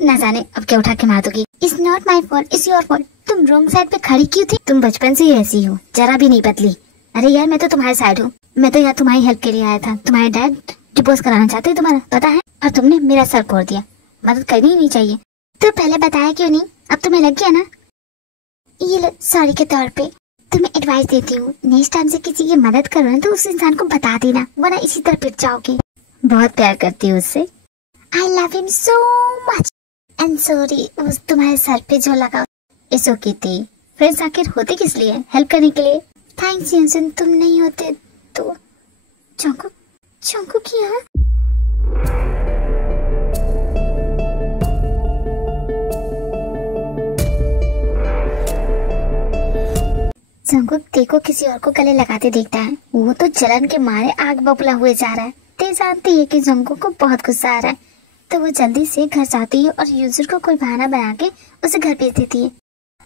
न जाने अब क्या उठा के मार दोगी। It's not my fault, it's your fault. तुम रॉन्ग साइड पे खड़ी क्यों थी? तुम बचपन से ही ऐसी हो, जरा भी नहीं बदली। अरे यार मैं तो तुम्हारे साइड हूँ। मैं तो यहाँ तुम्हारी हेल्प के लिए आया था। तुम्हारे डैड डिवोर्स कराना चाहते हैं तुम्हारा, पता है? और तुमने मेरा सर फोड़ दिया। मदद करनी ही नहीं चाहिए। तो पहले बताया क्यों नहीं? अब तुम्हें लग गया ना। ये लो सॉरी के तौर पे तुम्हें एडवाइस देती हूँ। नेक्स्ट टाइम से किसी की मदद करो ना तो उस इंसान को बता देना, वरना इसी तरह पिट जाओगे। बहुत प्यार करती हूँ उससे। I love him so much and sorry उस तुम्हारे सर पे जो लगा। इट्स ओके थे। फ्रेंड्स आखिर होते किस लिए? हेल्प करने के लिए। थैंक्स युनजुन, तुम नहीं होते तो जंगकुक यहाँ। जंगकुक देखो किसी और को गले लगाते देखता है। वो तो जलन के मारे आग बबूला हुए जा रहा है। ते जानती है कि जंगकुक को बहुत गुस्सा आ रहा है तो वो जल्दी से घर जाती है और युनजुन को कोई बहाना बना के उसे घर भेज देती है।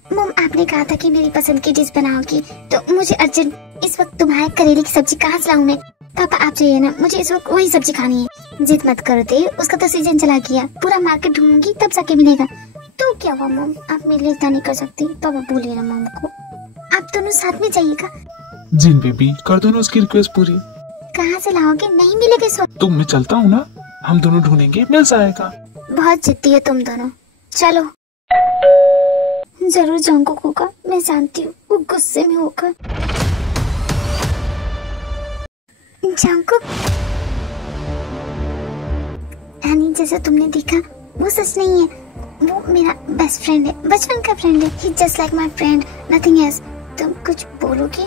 मम आपने कहा था कि मेरी पसंद की डिश बनाओगी तो मुझे अर्जेंट इस वक्त तुम्हारे करेले की सब्जी कहाँ से लाऊं मैं? पापा आप चाहिए ना, मुझे इस वक्त वही सब्जी खानी है। जिद मत करो ते, उसका तो सीजन चला गया। पूरा मार्केट ढूंढूंगी तब जाके मिलेगा। तो क्या हुआ मम, आप मेरे लिए इतना नहीं कर सकती? पापा बोलिए ना मम को, आप दोनों साथ में जाइएगा। जिन बेबी कर दो ना उसकी रिक्वेस्ट पूरी। कहाँ से लाओगे? नहीं मिलेगा इस वक्त। तुम मैं चलता हूँ ना, हम दोनों ढूंढेंगे, मिल जाएगा। बहुत जिद्दी है तुम दोनों, चलो। जरूर जंगकुक होगा, मैं जानती हूँ, वो गुस्से में होगा। जंगकुक हनी जैसे तुमने देखा वो सच नहीं है। वो मेरा बेस्ट फ्रेंड है, बचपन का फ्रेंड है। He just like my friend, nothing else. तुम कुछ बोलोगे?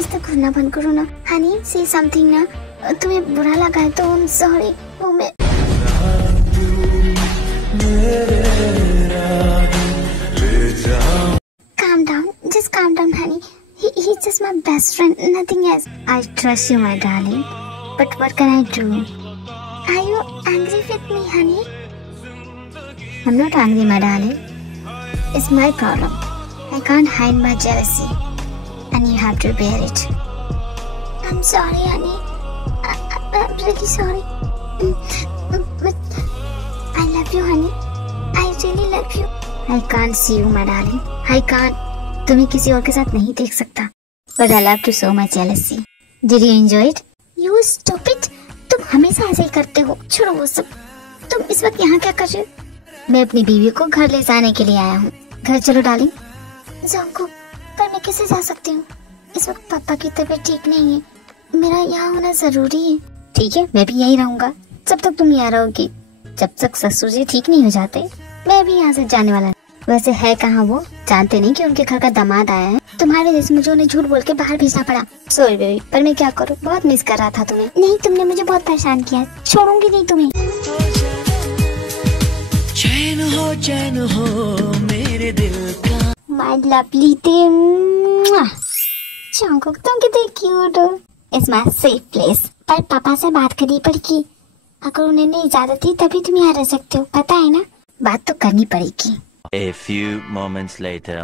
इस तक घूरना बंद करो ना। हनी से समथिंग ना, तुम्हें बुरा लगा है तो आई एम सॉरी। वो मैं Just calm down, honey. He's just my best friend, nothing else. I trust you, my darling. But what can I do? Are you angry with me, honey? I'm not angry, my darling. It's my problem. I can't hide my jealousy, and you have to bear it. I'm sorry, honey. I'm really sorry. But I love you, honey. I really love you. I can't see you, my darling. I can't. तुम्हें किसी और के साथ नहीं देख सकता। But I love to show my jealousy. Did you enjoy it? You stupid! तुम हमेशा ऐसे ही करते हो। छोड़ो वो सब। तुम इस वक्त यहाँ क्या कर रहे हो? मैं अपनी बीवी को घर ले जाने के लिए आया हूँ। घर चलो डार्लिंग। जंगकुक, पर मैं कैसे जा सकती हूँ? इस वक्त पापा की तबीयत ठीक नहीं है। मेरा यहाँ होना जरूरी है। ठीक है, मैं भी यहीं रहूंगा जब तक तुम यहाँ रहोगी। जब तक ससुर जी ठीक नहीं हो जाते मैं भी यहाँ से जाने वाला। वैसे है कहाँ वो? जानते नहीं कि उनके घर का दामाद आया है। तुम्हारे वजह से मुझे उन्हें झूठ बोल के बाहर भेजना पड़ा। सॉरी बेबी, पर मैं क्या करूँ, बहुत मिस कर रहा था तुम्हें। नहीं, तुमने मुझे बहुत परेशान किया, छोड़ूंगी नहीं तुम्हें। चैन हो मेरे दिल का। माय लवली जंगकुक, तुम कितने क्यूट हो। It's my safe place. पर पापा से बात करनी पड़ेगी। अगर उन्हें नहीं इजाजत थी तभी तुम यहाँ रह सकते हो, पता है ना? बात तो करनी पड़ेगी। A few moments later.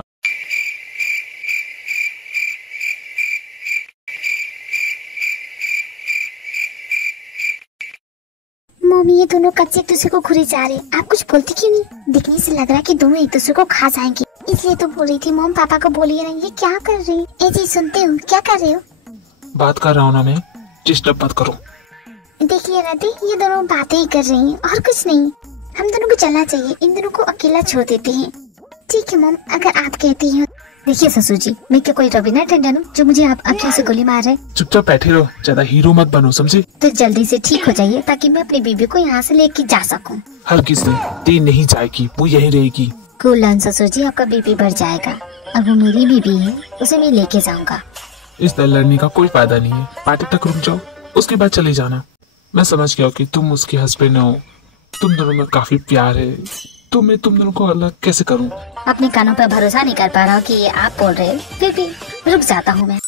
Mummy ये दोनों कब से एक दूसरे को घुरे जा रहे हैं, आप कुछ बोलती क्यों नहीं? दिखने से लग रहा है कि दोनों एक दूसरे को खा जाएंगे, इसलिए तो बोल रही थी मॉम पापा को बोलिए ना। ये क्या कर रही है? ए जी सुनते हो, क्या कर रहे हो? बात कर रहा हूँ ना मैं, डिस्टर्ब मत करो। देखिए राधे, ये दोनों बातें ही कर रही हैं और कुछ नहीं। हम दोनों को चलना चाहिए, इन दोनों को अकेला छोड़ देते हैं। ठीक है मॉम, अगर आप कहती हो। देखिए ससुर जी, मैं क्या कोई रवीना टंडन हूँ जो मुझे आप अकेले से गोली मार रहे? चुपचाप बैठे रहो, ज्यादा हीरो मत बनो, समझे? तो जल्दी से ठीक हो जाइए ताकि मैं अपनी बीबी को यहाँ से लेके जा सकूँ। हल्की से तीन नहीं जाएगी, वो यही रहेगी। कूल डाउन ससुर जी, आपका बीपी बढ़ जाएगा। अब वो मेरी बीबी है, उसे मैं लेके जाऊंगा। इस तरह लड़ने का कोई फायदा नहीं है, पार्टी तक रुक जाओ, उसके बाद चले जाना। मैं समझ गया कि तुम उसके हस्बैंड हो, तुम दोनों में काफी प्यार है, तो मैं तुम दोनों को अलग कैसे करूं? अपने कानों पर भरोसा नहीं कर पा रहा हूँ कि ये आप बोल रहे हो, फिर भी रुक जाता हूँ मैं।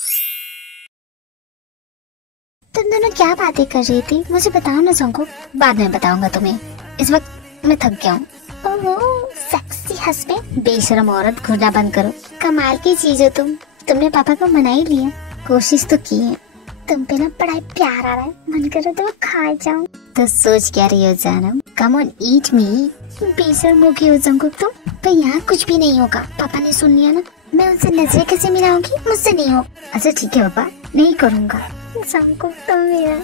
तुम दोनों क्या बातें कर रही थी, मुझे बताओ ना जंको। बाद में बताऊंगा तुम्हें, इस वक्त मैं थक गया हूँ। ओह सेक्सी हस्बैंड। बेशरम औरत, घूरना बंद करो। कमाल की चीज हो तुमने पापा को मना ही लिया, कोशिश तो की है। तुम पे ना बड़ा प्यार आ रहा है, मन कर रहा है तो खा जाऊं। तो सोच क्या रही हो जानम? कम ऑन ईट मी। बेशरम हो गई हो जंकुक तुम। पर यहाँ कुछ भी नहीं होगा, पापा ने सुन लिया ना। मैं उनसे नजरें कैसे मिलाऊंगी? मुझसे नहीं हो। अच्छा ठीक है पापा, नहीं करूँगा। जंकुक तुम मेरा।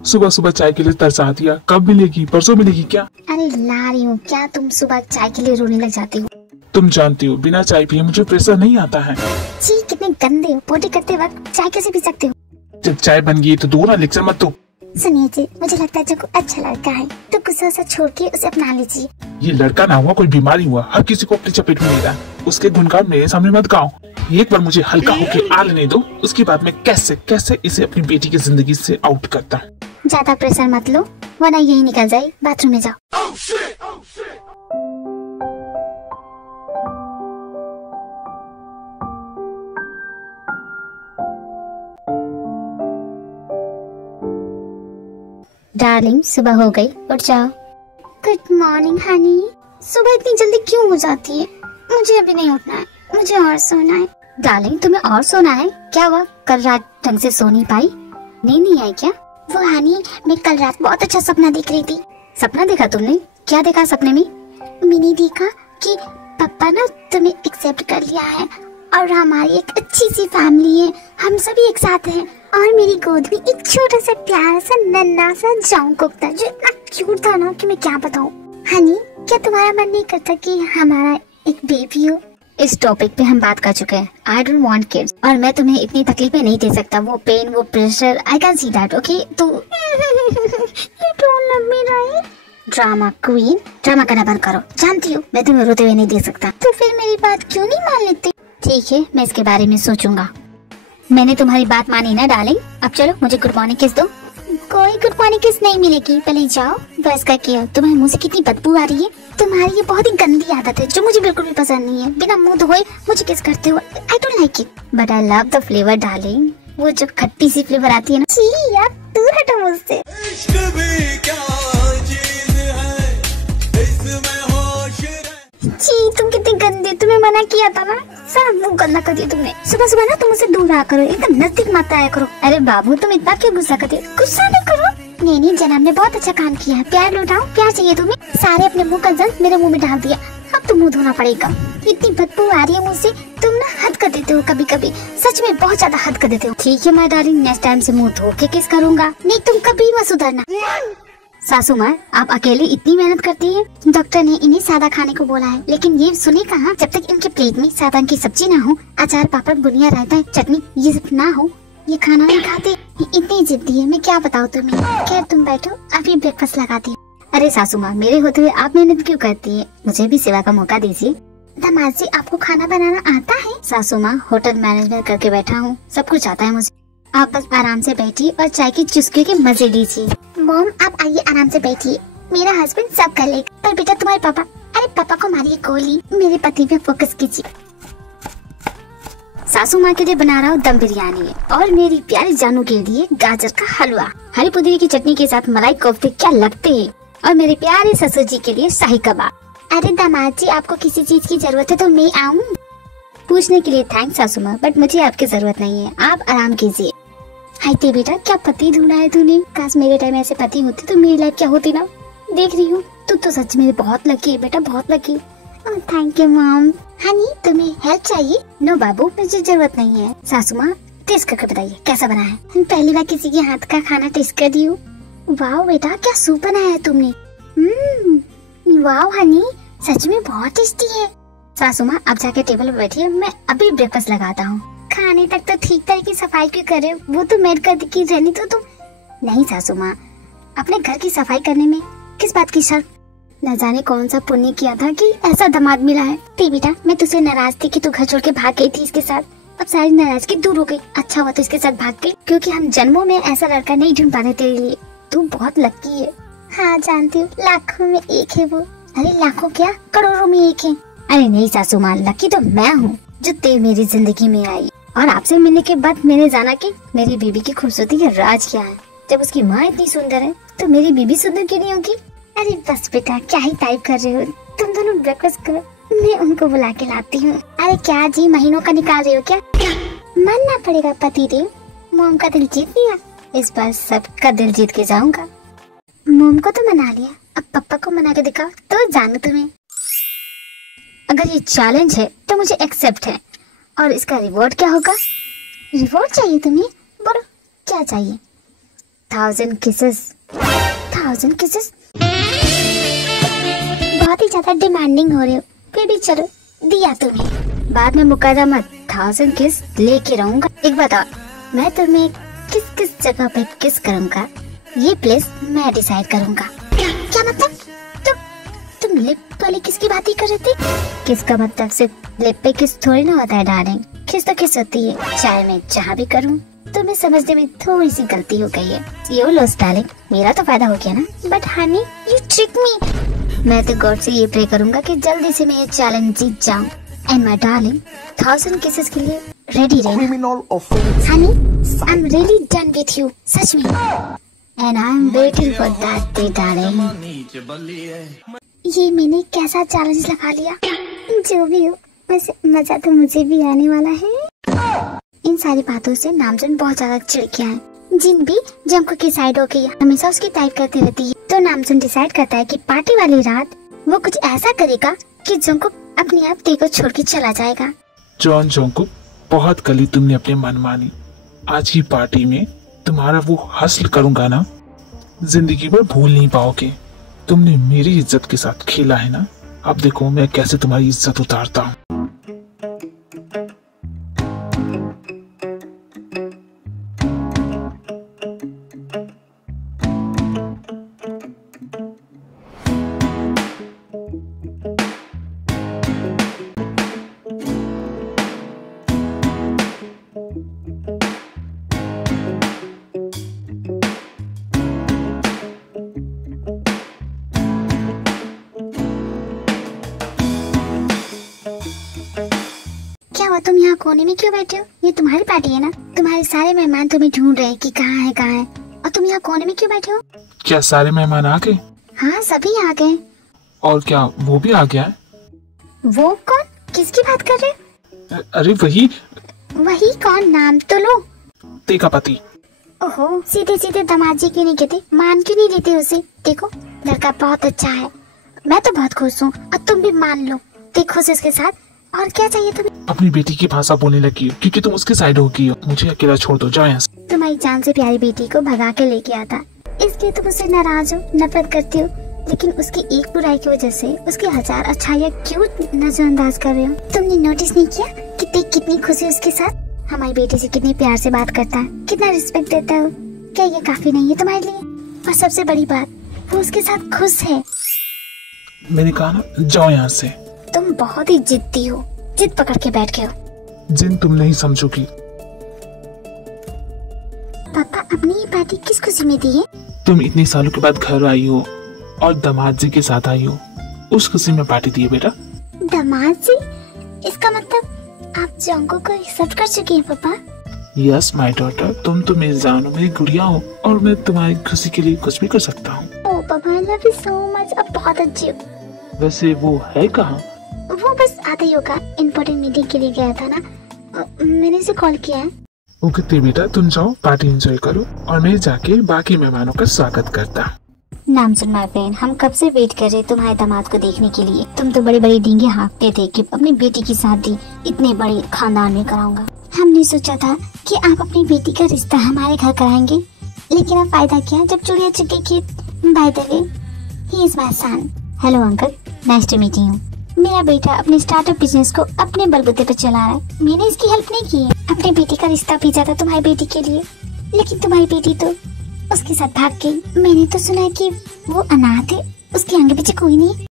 सुबह सुबह चाय के लिए तरसा दिया, कब मिलेगी? परसों मिलेगी क्या? अरे ला रही हूँ, क्या तुम सुबह चाय के लिए रोने लग जाती हो? तुम जानती हो बिना चाय पिए मुझे प्रेशर नहीं आता है। जी कितने गंदे हो, पोटी करते वक्त चाय कैसे पी सकते हो? जब चाय बन गई तो दो ना, लेक्चर मत दो। सुनिए जी, मुझे लगता है जो अच्छा लड़का है तो गुस्सा सा छोड़ के उसे अपना लीजिए। ये लड़का ना हुआ, कोई बीमारी हुआ, हर किसी को अपनी चपेट में लेता है। उसके गुणगान मेरे सामने मत गाओ। एक बार मुझे हल्का होके आ लेने दो, उसके बाद मैं कैसे कैसे इसे अपनी बेटी की जिंदगी से आउट करता हूँ। ज्यादा प्रेशर मत लो वरना यही निकल जाए। बाथरूम में जाओ। डार्लिंग सुबह हो गई, उठ जाओ। Good morning Honey. सुबह इतनी जल्दी क्यों हो जाती है? मुझे अभी नहीं उठना है, मुझे और सोना है। डार्लिंग तुम्हें और सोना है? क्या हुआ, कल रात ढंग से सो नहीं पाई? नींद नहीं आई क्या? वो हनी, मैं कल रात बहुत अच्छा सपना देख रही थी। सपना देखा तुमने? क्या देखा सपने में? मैंने देखा कि पापा ना तुम्हें एक्सेप्ट कर लिया है और हमारी एक अच्छी सी फैमिली है, हम सभी एक साथ हैं और मेरी गोद में एक छोटा सा प्यारा सा नन्हा सा जंकुक था जो इतना क्यूट था ना कि मैं क्या बताऊं। हनी, क्या तुम्हारा मन नहीं करता कि हमारा एक बेबी हो? इस टॉपिक पे हम बात कर चुके हैं। आई डोंट वांट किड्स और मैं तुम्हें इतनी तकलीफें नहीं दे सकता। वो पेन, वो pressure, I can see that. Okay तो You don't love me, right? Drama queen, drama करना बंद करो। जानती हो मैं तुम्हें रोते हुए नहीं देख सकता। तो फिर मेरी बात क्यों नहीं मान लेते? ठीक है, मैं इसके बारे में सोचूंगा। मैंने तुम्हारी बात मानी ना डार्लिंग। अब चलो मुझे गुड मॉर्निंग किस दो। कोई गुड मॉर्निंग किस नहीं मिलेगी, पहले जाओ बस करके आओ। तुम्हें मुंह से कितनी बदबू आ रही है। तुम्हारी ये बहुत ही गंदी आदत है जो मुझे बिल्कुल भी पसंद नहीं है। बिना मुंह धोए मुझे किस करते हो। I don't like it but I love the flavour darling. वो जो खट्टी सी फ्लेवर आती है ना। छी यार, दूर हटो मुझसे। जी तुम कितने गंदे, तुम्हें मना किया था ना, सारा मुंह गंदा कर दिया तुमने। सुबह सुबह ना तुम मुझसे दूर रहा करो, एकदम नजदीक मत आया करो। अरे बाबू तुम इतना क्यों गुस्सा करते हो? गुस्सा नहीं करो। नहीं जनाब ने बहुत अच्छा काम किया है। प्यार लौटाओ, प्यार चाहिए तुम्हें। सारे अपने मुंह का जल मेरे मुंह में डाल दिया, अब तो मुंह धोना पड़ेगा। इतनी बदबू आ रही है मुझसे, तुम ना हद कर देते हो कभी कभी, सच में बहुत ज्यादा हद कर देते हो। ठीक है मैं डार्लिंग, नेक्स्ट टाइम से मुंह धो के किस करूंगा। नहीं तुम कभी मत सुधरना। सासू माँ, आप अकेले इतनी मेहनत करती हैं? डॉक्टर ने इन्हें सादा खाने को बोला है, लेकिन ये सुने कहाँ, जब तक इनके प्लेट में सादा की सब्जी ना हो, अचार, पापड़, बुनिया, रायता, चटनी ये सब ना हो, ये खाना नहीं खाते। इतनी जिद्दी है, मैं क्या बताऊँ तुम्हें। खैर तुम बैठो, अभी ब्रेकफास्ट लगाती हूँ। अरे सासू माँ, मेरे होते हुए आप मेहनत क्यों करती है? मुझे भी सेवा का मौका दीजिए। दामाद जी, आपको खाना बनाना आता है? सासू माँ, होटल मैनेजमेंट करके बैठा हूँ, सब कुछ आता है मुझे। आप बस आराम से बैठिए और चाय की चुस्की के मजे लीजिए। मॉम आप आइए, आराम से बैठिए, मेरा हस्बैंड सब कर लेगा। पर बेटा तुम्हारे पापा, अरे पापा को मारिए गोली, मेरे पति पे फोकस कीजिए। सासू माँ के लिए बना रहा हूँ दम बिरयानी और मेरी प्यारी जानू के लिए गाजर का हलवा। हरी पुदीने की चटनी के साथ मलाई कोफ्ते क्या लगते हैं। और मेरे प्यारे ससुर जी के लिए शाही कबाब। अरे दामाद जी, आपको किसी चीज की जरूरत है तो मैं आऊँ? पूछने के लिए थैंक्स सासू माँ, बट मुझे आपकी जरूरत नहीं है, आप आराम कीजिए। हाय ते बेटा, क्या पति ढूंढा है तूने। काश मेरे टाइम ऐसे पति होते तो मेरी लाइफ क्या होती ना। देख रही हूँ, तू तो सच में बहुत लकी है बेटा, बहुत lucky. Thank you mom. Honey, तुम्हें हेल्प चाहिए? नो बाबू, मुझे जरूरत नहीं है। सासू माँ, टेस्ट करके बताइए कैसा बना है। पहली बार किसी के हाथ का खाना टेस्ट कर रही हूँ। वाह बेटा, क्या सूप बनाया है तुमने। वाह हनी, सच में बहुत टेस्टी है। सासू माँ, अब जाके टेबल पर बैठिए, मैं अभी ब्रेकफास्ट लगाता हूँ। खाने तक तो ठीक तरह की सफाई क्यों करे, वो तो मेड कर की रहनी तो तुम। नहीं सासू माँ, अपने घर की सफाई करने में किस बात की शर्त। न जाने कौन सा पुण्य किया था कि ऐसा दामाद मिला है। ती बेटा, मैं तुझसे नाराज थी कि तू घर छोड़ के भाग गई थी इसके साथ। अब सारी नाराजगी दूर हो गई। अच्छा हुआ तो इसके साथ भाग गई, क्योंकि हम जन्मों में ऐसा लड़का नहीं ढूंढ पाते तेरे लिए। तू बहुत लकी है। हाँ जानती हूँ, लाखों में एक है वो। अरे लाखों क्या, करोड़ों में एक है। अरे नहीं सासू माँ, लकी तो मैं हूँ जो तेरी मेरी जिंदगी में आई। और आपसे मिलने के बाद मैंने जाना कि मेरी बीबी की खूबसूरती का राज क्या है। जब उसकी माँ इतनी सुंदर है तो मेरी बीबी सुंदर क्यों नहीं होगी। अरे बस बेटा, क्या ही टाइप कर रहे हो। तुम दोनों ब्रेकफास्ट करो, मैं उनको बुला के लाती हूँ। अरे क्या जी, महीनों का निकाल रहे हो क्या। मानना पड़ेगा पति देव, मोम का दिल जीत लिया। इस बार सबका दिल जीत के जाऊंगा। मोम को तो मना लिया, अब पापा को मना के दिखाओ तो जानू तुम्हें। अगर ये चैलेंज है तो मुझे एक्सेप्ट है। और इसका रिवॉर्ड क्या होगा। रिवॉर्ड चाहिए तुम्हें, बोलो क्या चाहिए। 1000 kisses। 1000 kisses बहुत ही ज्यादा डिमांडिंग हो रहे हो। फिर भी चलो, दिया तुम्हें। बाद में मुकर्रा मत, 1000 किस लेके रहूंगा। एक बात और, मैं तुम्हें किस किस जगह पे किस करूंगा ये प्लेस मैं डिसाइड करूंगा। क्या मतलब। तुम लिप वाली किस की बात ही कर रहे थे। किस का मतलब सिर्फ लिप पे किस थोड़ी ना होता है डार्लिंग। किस तो किस होती है, चाहे मैं जहाँ भी करूँ। तुम्हें समझने में थोड़ी सी गलती हो गई है। यो लॉस डार्लिंग, मेरा तो फायदा हो गया ना। बट हनी, यू ट्रिक मी। मैं तो गॉड से ये प्रे करूंगा कि जल्दी से मैं ये चैलेंज जीत जाऊं। एंड माय डार्लिंग, 1000 kisses के लिए रेडी रहना। Honey, I am really done with you, सच में। And I am waiting for that day darling. ये मैंने कैसा चैलेंज लगा लिया। जो भी हो, वैसे मजा तो मुझे भी आने वाला है। इन सारी बातों से नामजन बहुत ज्यादा चिढ़ गया है। जिन भी जंको की साइड हो गई, हमेशा उसकी टाइप करती रहती है। तो नामजन डिसाइड करता है कि पार्टी वाली रात वो कुछ ऐसा करेगा कि जंको अपने आप टे को छोड़ के चला जाएगा। जॉन जोंकुक, बहुत कली तुमने अपने मन मानी। आज की पार्टी में तुम्हारा वो हसल करूंगा ना, जिंदगी भर भूल नहीं पाओगे। तुमने मेरी इज्जत के साथ खेला है ना, अब देखो मैं कैसे तुम्हारी इज्जत उतारता हूँ। तुम यहाँ कोने में क्यों बैठे हो। ये तुम्हारी पार्टी है ना। तुम्हारे सारे मेहमान तुम्हें ढूंढ रहे हैं कि कहाँ है, और तुम यहाँ कोने में क्यों बैठे हो। क्या सारे मेहमान आ गए। हाँ, सभी आ गए। और क्या वो भी आ गया है। वो कौन, किसकी बात कर रहे हो। अरे वही कौन, नाम तो लो। तेरा पति। ओहो, सीधे सीधे दामाद जी क्यों नहीं कहते, मान क्यों नहीं लेते उसे। देखो लड़का बहुत अच्छा है, मैं तो बहुत खुश हूँ। और तुम भी मान लो, देखो उसके साथ। और क्या चाहिए तुम्हें। अपनी बेटी की भाषा बोलने लगी हो क्योंकि तुम उसके साइड हो गई हो। मुझे अकेला छोड़ दो, जाओ यहाँ से। तुम्हारी जान से प्यारी बेटी को भगा के लेके आता, इसलिए तुम उससे नाराज हो, नफरत करती हो। लेकिन उसकी एक बुराई की वजह से उसकी 1000 अच्छाइयाँ क्यों नजरअंदाज कर रहे हो। तुमने नोटिस नहीं किया कि कितनी खुशी है उसके साथ। हमारी बेटी से कितने प्यार से बात करता है, कितना रिस्पेक्ट देता है। क्या ये काफी नहीं है तुम्हारे लिए। और सबसे बड़ी बात, वो उसके साथ खुश है। मैंने कहा ना, जाओ यहाँ से। तुम बहुत ही जिद्दी हो, जिद पकड़ के बैठ गए हो। जिन तुम नहीं समझोगी। पापा, अपनी ये पार्टी किस खुशी में दी है। तुम इतने सालों के बाद घर आई हो और दामाद जी के साथ आई हो, उस खुशी में पार्टी दी है बेटा। दामाद जी, इसका मतलब आप जंको को एक्सेप्ट कर चुके हैं पापा। यस माय डॉटर, तुम तो मेरी जान हो, मेरी गुड़िया हो, और मैं तुम्हारी खुशी के लिए कुछ भी कर सकता हूँ। ओह पापा, I love you so much. अब बहुत अच्छी हो। वैसे वो है कहाँ। वो बस आता ही होगा, इम्पोर्टेंट मीटिंग के लिए गया था ना, मैंने उसे कॉल किया है। ओके बेटा, तुम जाओ पार्टी एंजॉय करो और मैं जाके बाकी मेहमानों का स्वागत करता। नामसुन माय फ्रेंड, हम कब से वेट कर रहे तुम्हारे दामाद को देखने के लिए। तुम तो बड़ी बड़ी डींगे हाँकते थे कि अपनी बेटी की शादी इतने बड़े खानदान में कराऊंगा। हमने सोचा था कि आप अपनी बेटी का रिश्ता हमारे घर कराएंगे, लेकिन अब फायदा क्या जब चुड़िया चुग गई खेत। By the way, he is my son. Hello uncle, nice to meet you. मेरा बेटा अपने स्टार्टअप बिजनेस को अपने बलबूते पर चला रहा है। मैंने इसकी हेल्प नहीं की है। अपनी बेटी का रिश्ता भेजा था तुम्हारी बेटी के लिए, लेकिन तुम्हारी बेटी तो उसके साथ भाग गई। मैंने तो सुना है कि वो अनाथ है, उसके आगे पीछे कोई नहीं।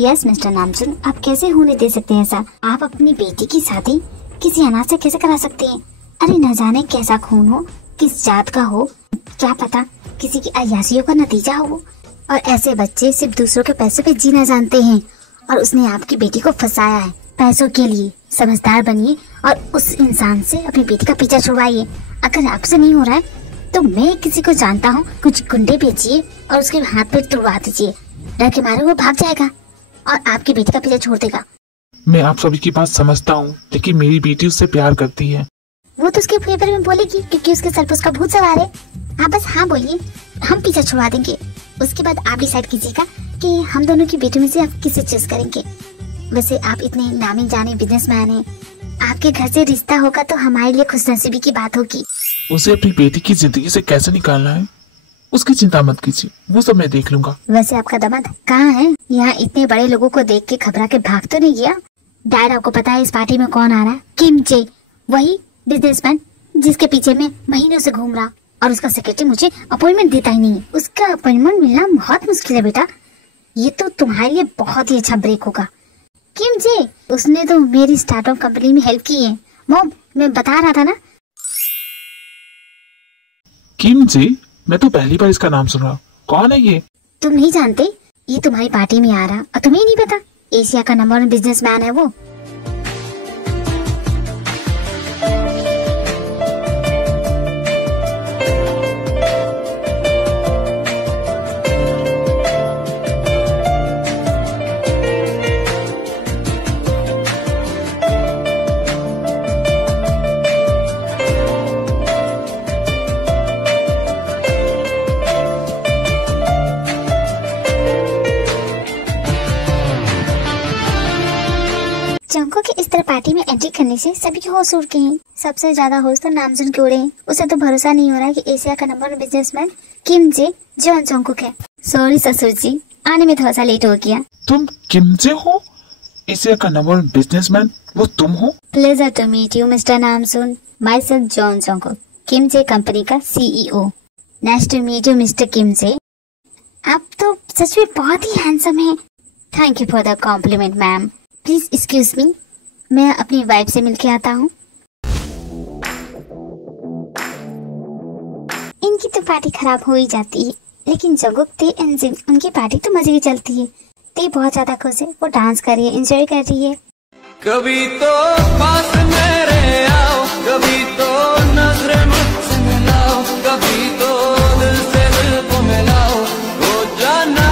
यस मिस्टर नामसुन, आप कैसे होने दे सकते हैं ऐसा? आप अपनी बेटी की शादी किसी अनाथ से कैसे करा सकते हैं? अरे न जाने कैसा खून हो, किस जात का हो, क्या पता किसी की अय्यासियों का नतीजा हो। और ऐसे बच्चे सिर्फ दूसरों के पैसों पे जीना जानते हैं, और उसने आपकी बेटी को फंसाया है पैसों के लिए। समझदार बनिए और उस इंसान से अपनी बेटी का पीछा छुड़वाइए। अगर आपसे नहीं हो रहा है तो मैं किसी को जानता हूँ, कुछ गुंडे भेजिए और उसके हाथ पे तुड़वा दीजिए। डर के मारे वो भाग जाएगा और आपकी बेटी का पीछा छोड़ देगा। मैं आप सभी की बात समझता हूँ, लेकिन मेरी बेटी उससे प्यार करती है। वो तो उसके फेवर में बोलेगी क्योंकि उसके सर पर उसका भूत सवार है। आप बस हाँ बोलिए, हम पीछा छुड़वा देंगे। उसके बाद आप डिसाइड कीजिएगा कि हम दोनों की बेटी में से आप किसे चूज करेंगे। वैसे आप इतने नामी जाने बिजनेसमैन हैं, आपके घर से रिश्ता होगा तो हमारे लिए खुशनसीबी की बात होगी। उसे अपनी बेटी की जिंदगी से कैसे निकालना है उसकी चिंता मत कीजिए, वो सब मैं देख लूंगा। वैसे आपका दामाद कहाँ है? यहाँ इतने बड़े लोगों को देख के घबरा के भाग तो नहीं गया? डैड, आपको पता है इस पार्टी में कौन आ रहा है? किम जे, वही बिजनेसमैन जिसके पीछे मैं महीनों से घूम रहा, और उसका सेक्रेटरी मुझे अपॉइंटमेंट देता ही नहीं है। उसका अपॉइंटमेंट मिलना बहुत मुश्किल है बेटा। ये तो तुम्हारे लिए बहुत ही अच्छा ब्रेक होगा। किम जे, उसने तो मेरी स्टार्टअप कंपनी में हेल्प की है। मॉम, मैं बता रहा था ना। किम जी, मैं तो पहली बार इसका नाम सुन रहा हूँ। कौन है ये? तुम नहीं जानते? ये तुम्हारी पार्टी में आ रहा और तुम्हें नहीं पता? एशिया का नंबर 1 बिजनेसमैन है वो। जंको के इस तरह पार्टी में एंट्री करने से सभी के होश उड़ गए हैं। सबसे ज्यादा होश तो नामजुन के उड़े हैं। उसे तो भरोसा नहीं हो रहा है कि एशिया का नंबर 1 बिजनेसमैन किम जे जॉन जोंगकुक है। सॉरी ससुर जी, आने में थोड़ा सा लेट हो गया। तुम किम जे हो? एशिया का नंबर 1 बिजनेसमैन वो तुम हो? Pleasure to meet you mister Namjoon. Myself Jeon Jungkook, Kim Je company का CEO। Nice to meet you mister Kim Je. आप तो सच में बहुत ही हैंडसम है। Thank you for the compliment ma'am. Please excuse me, मैं अपनी वाइफ से मिलके आता हूँ। इनकी तो पार्टी खराब हो ही जाती है, लेकिन जंगकुक ते एंजिन उनकी पार्टी तो मजे की चलती है। ते बहुत ज्यादा खुश है, वो डांस कर रही है, एंजॉय कर रही है। कभी तो पास मेरे आओ, कभी तो नजरें मुझसे मिलाओ, कभी तो दिल से दिल को मिलाओ। हो जाना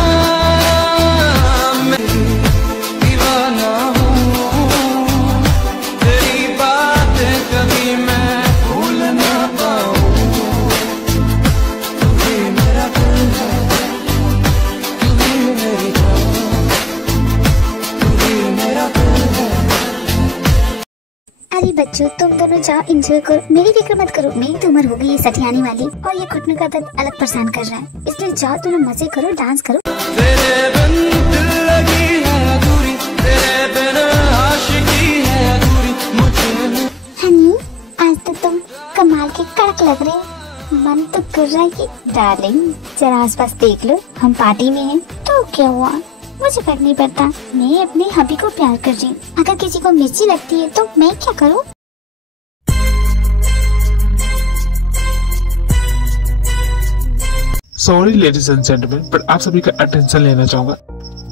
मैं दीवाना हूँ, तेरी बातें कभी मैं भूल ना पाऊँ। तू भी मेरा दिल है, तू भी मेरी जान, तू भी मेरा दिल है। अरे बच्चों, तुम दोनों जाओ एंजॉय करो, मेरी फिक्र मत करो। मेरी तो उम्र हो गई है सठियानी वाली, और ये घुटने का दर्द अलग परेशान कर रहा है। इसलिए जाओ दोनों मजे करो, डांस करो। तेरे बिन दिल लगी है अधूरी, तेरे बिन आशिकी है अधूरी मुझे। हनी, आज तो तुम कमाल के कड़क लग रहे हो। मन तो कर रहा है कि डार्लिंग जरा आसपास देख लो, हम पार्टी में हैं। तो क्या हुआ, मुझे फर्क नहीं पड़ता। मैं अपने हबी को प्यार कर रही हूँ। अगर किसी को मिर्ची लगती है तो मैं क्या करूँ? सॉरी लेडीज एंड जेंटलमैन, पर आप सभी का अटेंशन लेना चाहूंगा।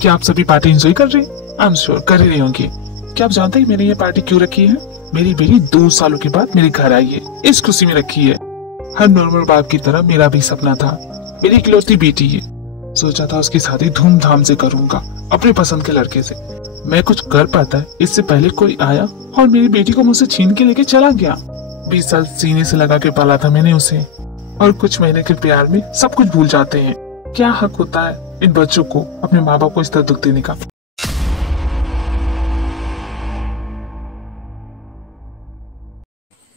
क्या आप सभी पार्टी एंजॉय कर रहे हैं? आई एम श्योर कर ही रही होंगी। क्या आप जानते हैं मैंने ये पार्टी क्यों रखी है? मेरी बेटी 2 सालों के बाद मेरे घर आई है, इस खुशी में रखी है। हर नॉर्मल बाप की तरह मेरा भी सपना था, मेरी इकलौती बेटी है। सोचा था उसकी शादी धूमधाम से करूंगा अपने पसंद के लड़के से। मैं कुछ कर पाता है इससे पहले कोई आया और मेरी बेटी को मुझसे छीन के लेके चला गया। 20 साल सीने से लगा के पाला था मैंने उसे, और कुछ महीने के प्यार में सब कुछ भूल जाते हैं। क्या हक होता है इन बच्चों को अपने माँ बाप को इस तरह दुख देने का?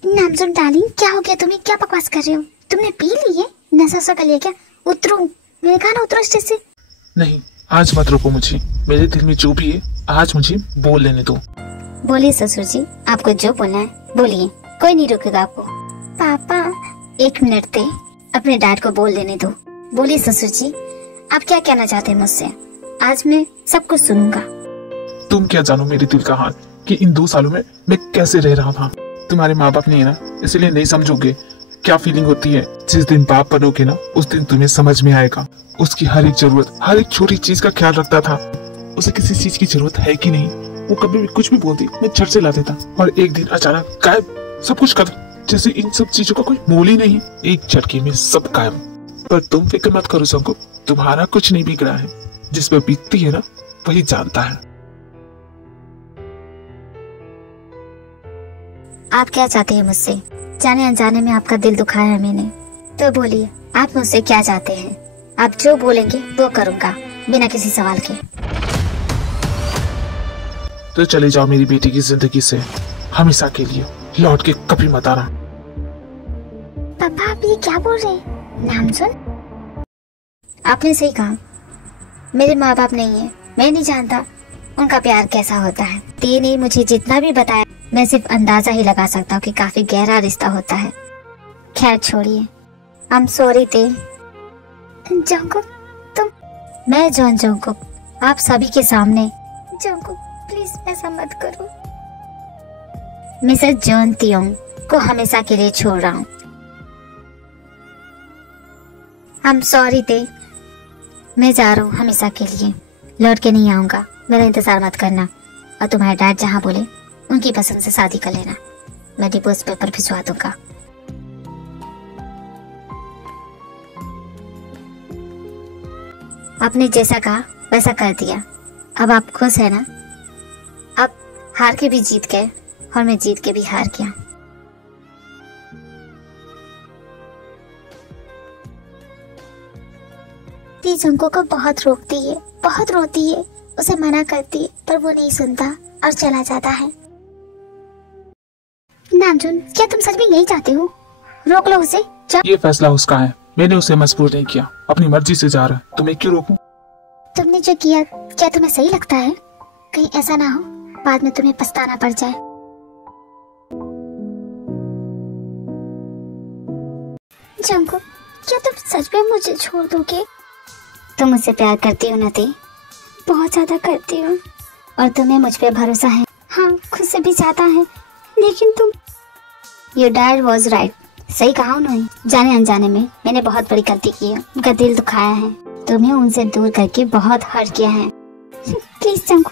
नामजुन डार्लिंग, क्या हो गया तुम्हें? क्या बकवास कर रहे हो? तुमने पी ली है? नशा सा कर लिया क्या? उतरो, मैंने कहा ना उतरो स्टेज से। नहीं, आज मत रोको मुझे। मेरे दिल में जो भी है आज मुझे बोल लेने दो। बोलिए ससुर जी, आपको जो बोलना है बोलिए, कोई नहीं रोकेगा आपको। पापा 1 मिनट दे, अपने डैड को बोल लेने दो। बोलिए ससुर जी, आप क्या कहना चाहते हैं मुझसे? आज मैं सब कुछ सुनूंगा। तुम क्या जानो मेरे दिल का हाल कि इन 2 सालों में मैं कैसे रह रहा था। तुम्हारे माँ बाप नहीं है ना, इसलिए नहीं समझोगे क्या फीलिंग होती है। जिस दिन बाप बनोगे ना, उस दिन तुम्हें समझ में आएगा। उसकी हर एक जरूरत, हर एक छोटी चीज का ख्याल रखता था। उसे किसी चीज की जरूरत है कि नहीं, वो कभी भी कुछ भी बोलती मैं झट से ला देता, और एक दिन अचानक गायब, सब कुछ खत्म, जैसे इन सब चीजों का कोई मोल ही नहीं। एक झटके में सब गायब। पर तुम फिक्र मत करो संको, तुम्हारा कुछ नहीं बिगड़ा है। जिस पर बीतती है ना, वही जानता है। आप क्या चाहते हैं मुझसे? जाने अनजाने में आपका दिल दुखाया है मैंने, तो बोलिए आप मुझसे क्या चाहते हैं? आप जो बोलेंगे वो करूंगा, बिना किसी सवाल के। तो चले जाओ मेरी बेटी की जिंदगी से हमेशा के लिए, लौट के कभी मत आना। पापा आप ये क्या बोल रहे हैं? नामजुन, आपने सही कहा, मेरे माँ बाप नहीं है, मैं नहीं जानता उनका प्यार कैसा होता है। ते ने मुझे जितना भी बताया, मैं सिर्फ अंदाजा ही लगा सकता हूँ कि काफी गहरा रिश्ता होता है। खैर छोड़िए, आई एम सॉरी ते। जंकुक तुम। मैं जॉन जंकुक, आप सभी के सामने। जंकुक प्लीज ऐसा मत करो। मिसेस जॉन तियोंग को हमेशा के लिए छोड़ रहा हूँ। आई एम सॉरी ते, मैं जा रहा हूँ हमेशा के लिए, लौट के नहीं आऊंगा। मेरा इंतजार मत करना, और तुम्हारे डैड जहाँ बोले उनकी पसंद से शादी कर लेना। मैं डिवोर्स पेपर भिजवा दूंगा। आपने जैसा कहा वैसा कर दिया। अब आप खुश है ना? अब हार के भी जीत गए, और मैं जीत के भी हार गया। ती जंको को बहुत रोकती है, बहुत रोती है, उसे मना करती है, पर वो नहीं सुनता और चला जाता है। नामजुन, क्या तुम सच में यही चाहते हो? रोक लो उसे। ये फैसला उसका है, मैंने उसे मजबूर नहीं किया, अपनी मर्जी से जा रहा है, तो मैं क्यों रोकूं? तुमने जो किया क्या तुम्हें सही लगता है? कहीं ऐसा ना हो बाद में तुम्हें पछताना पड़ जाए। जंको, क्या तुम सच में मुझे छोड़ दोगे? तुम मुझसे प्यार करती हो ना ती? बहुत ज्यादा करती हो, और तुम्हें मुझ पे भरोसा है। हाँ, खुद से भी ज्यादा है, लेकिन तुम। Your dad was right, सही कहा उन्होंने। जाने अनजाने में मैंने बहुत बड़ी गलती की है, उनका दिल दुखाया है, तुम्हें उनसे दूर करके बहुत हर्ट किया है। प्लीज जंको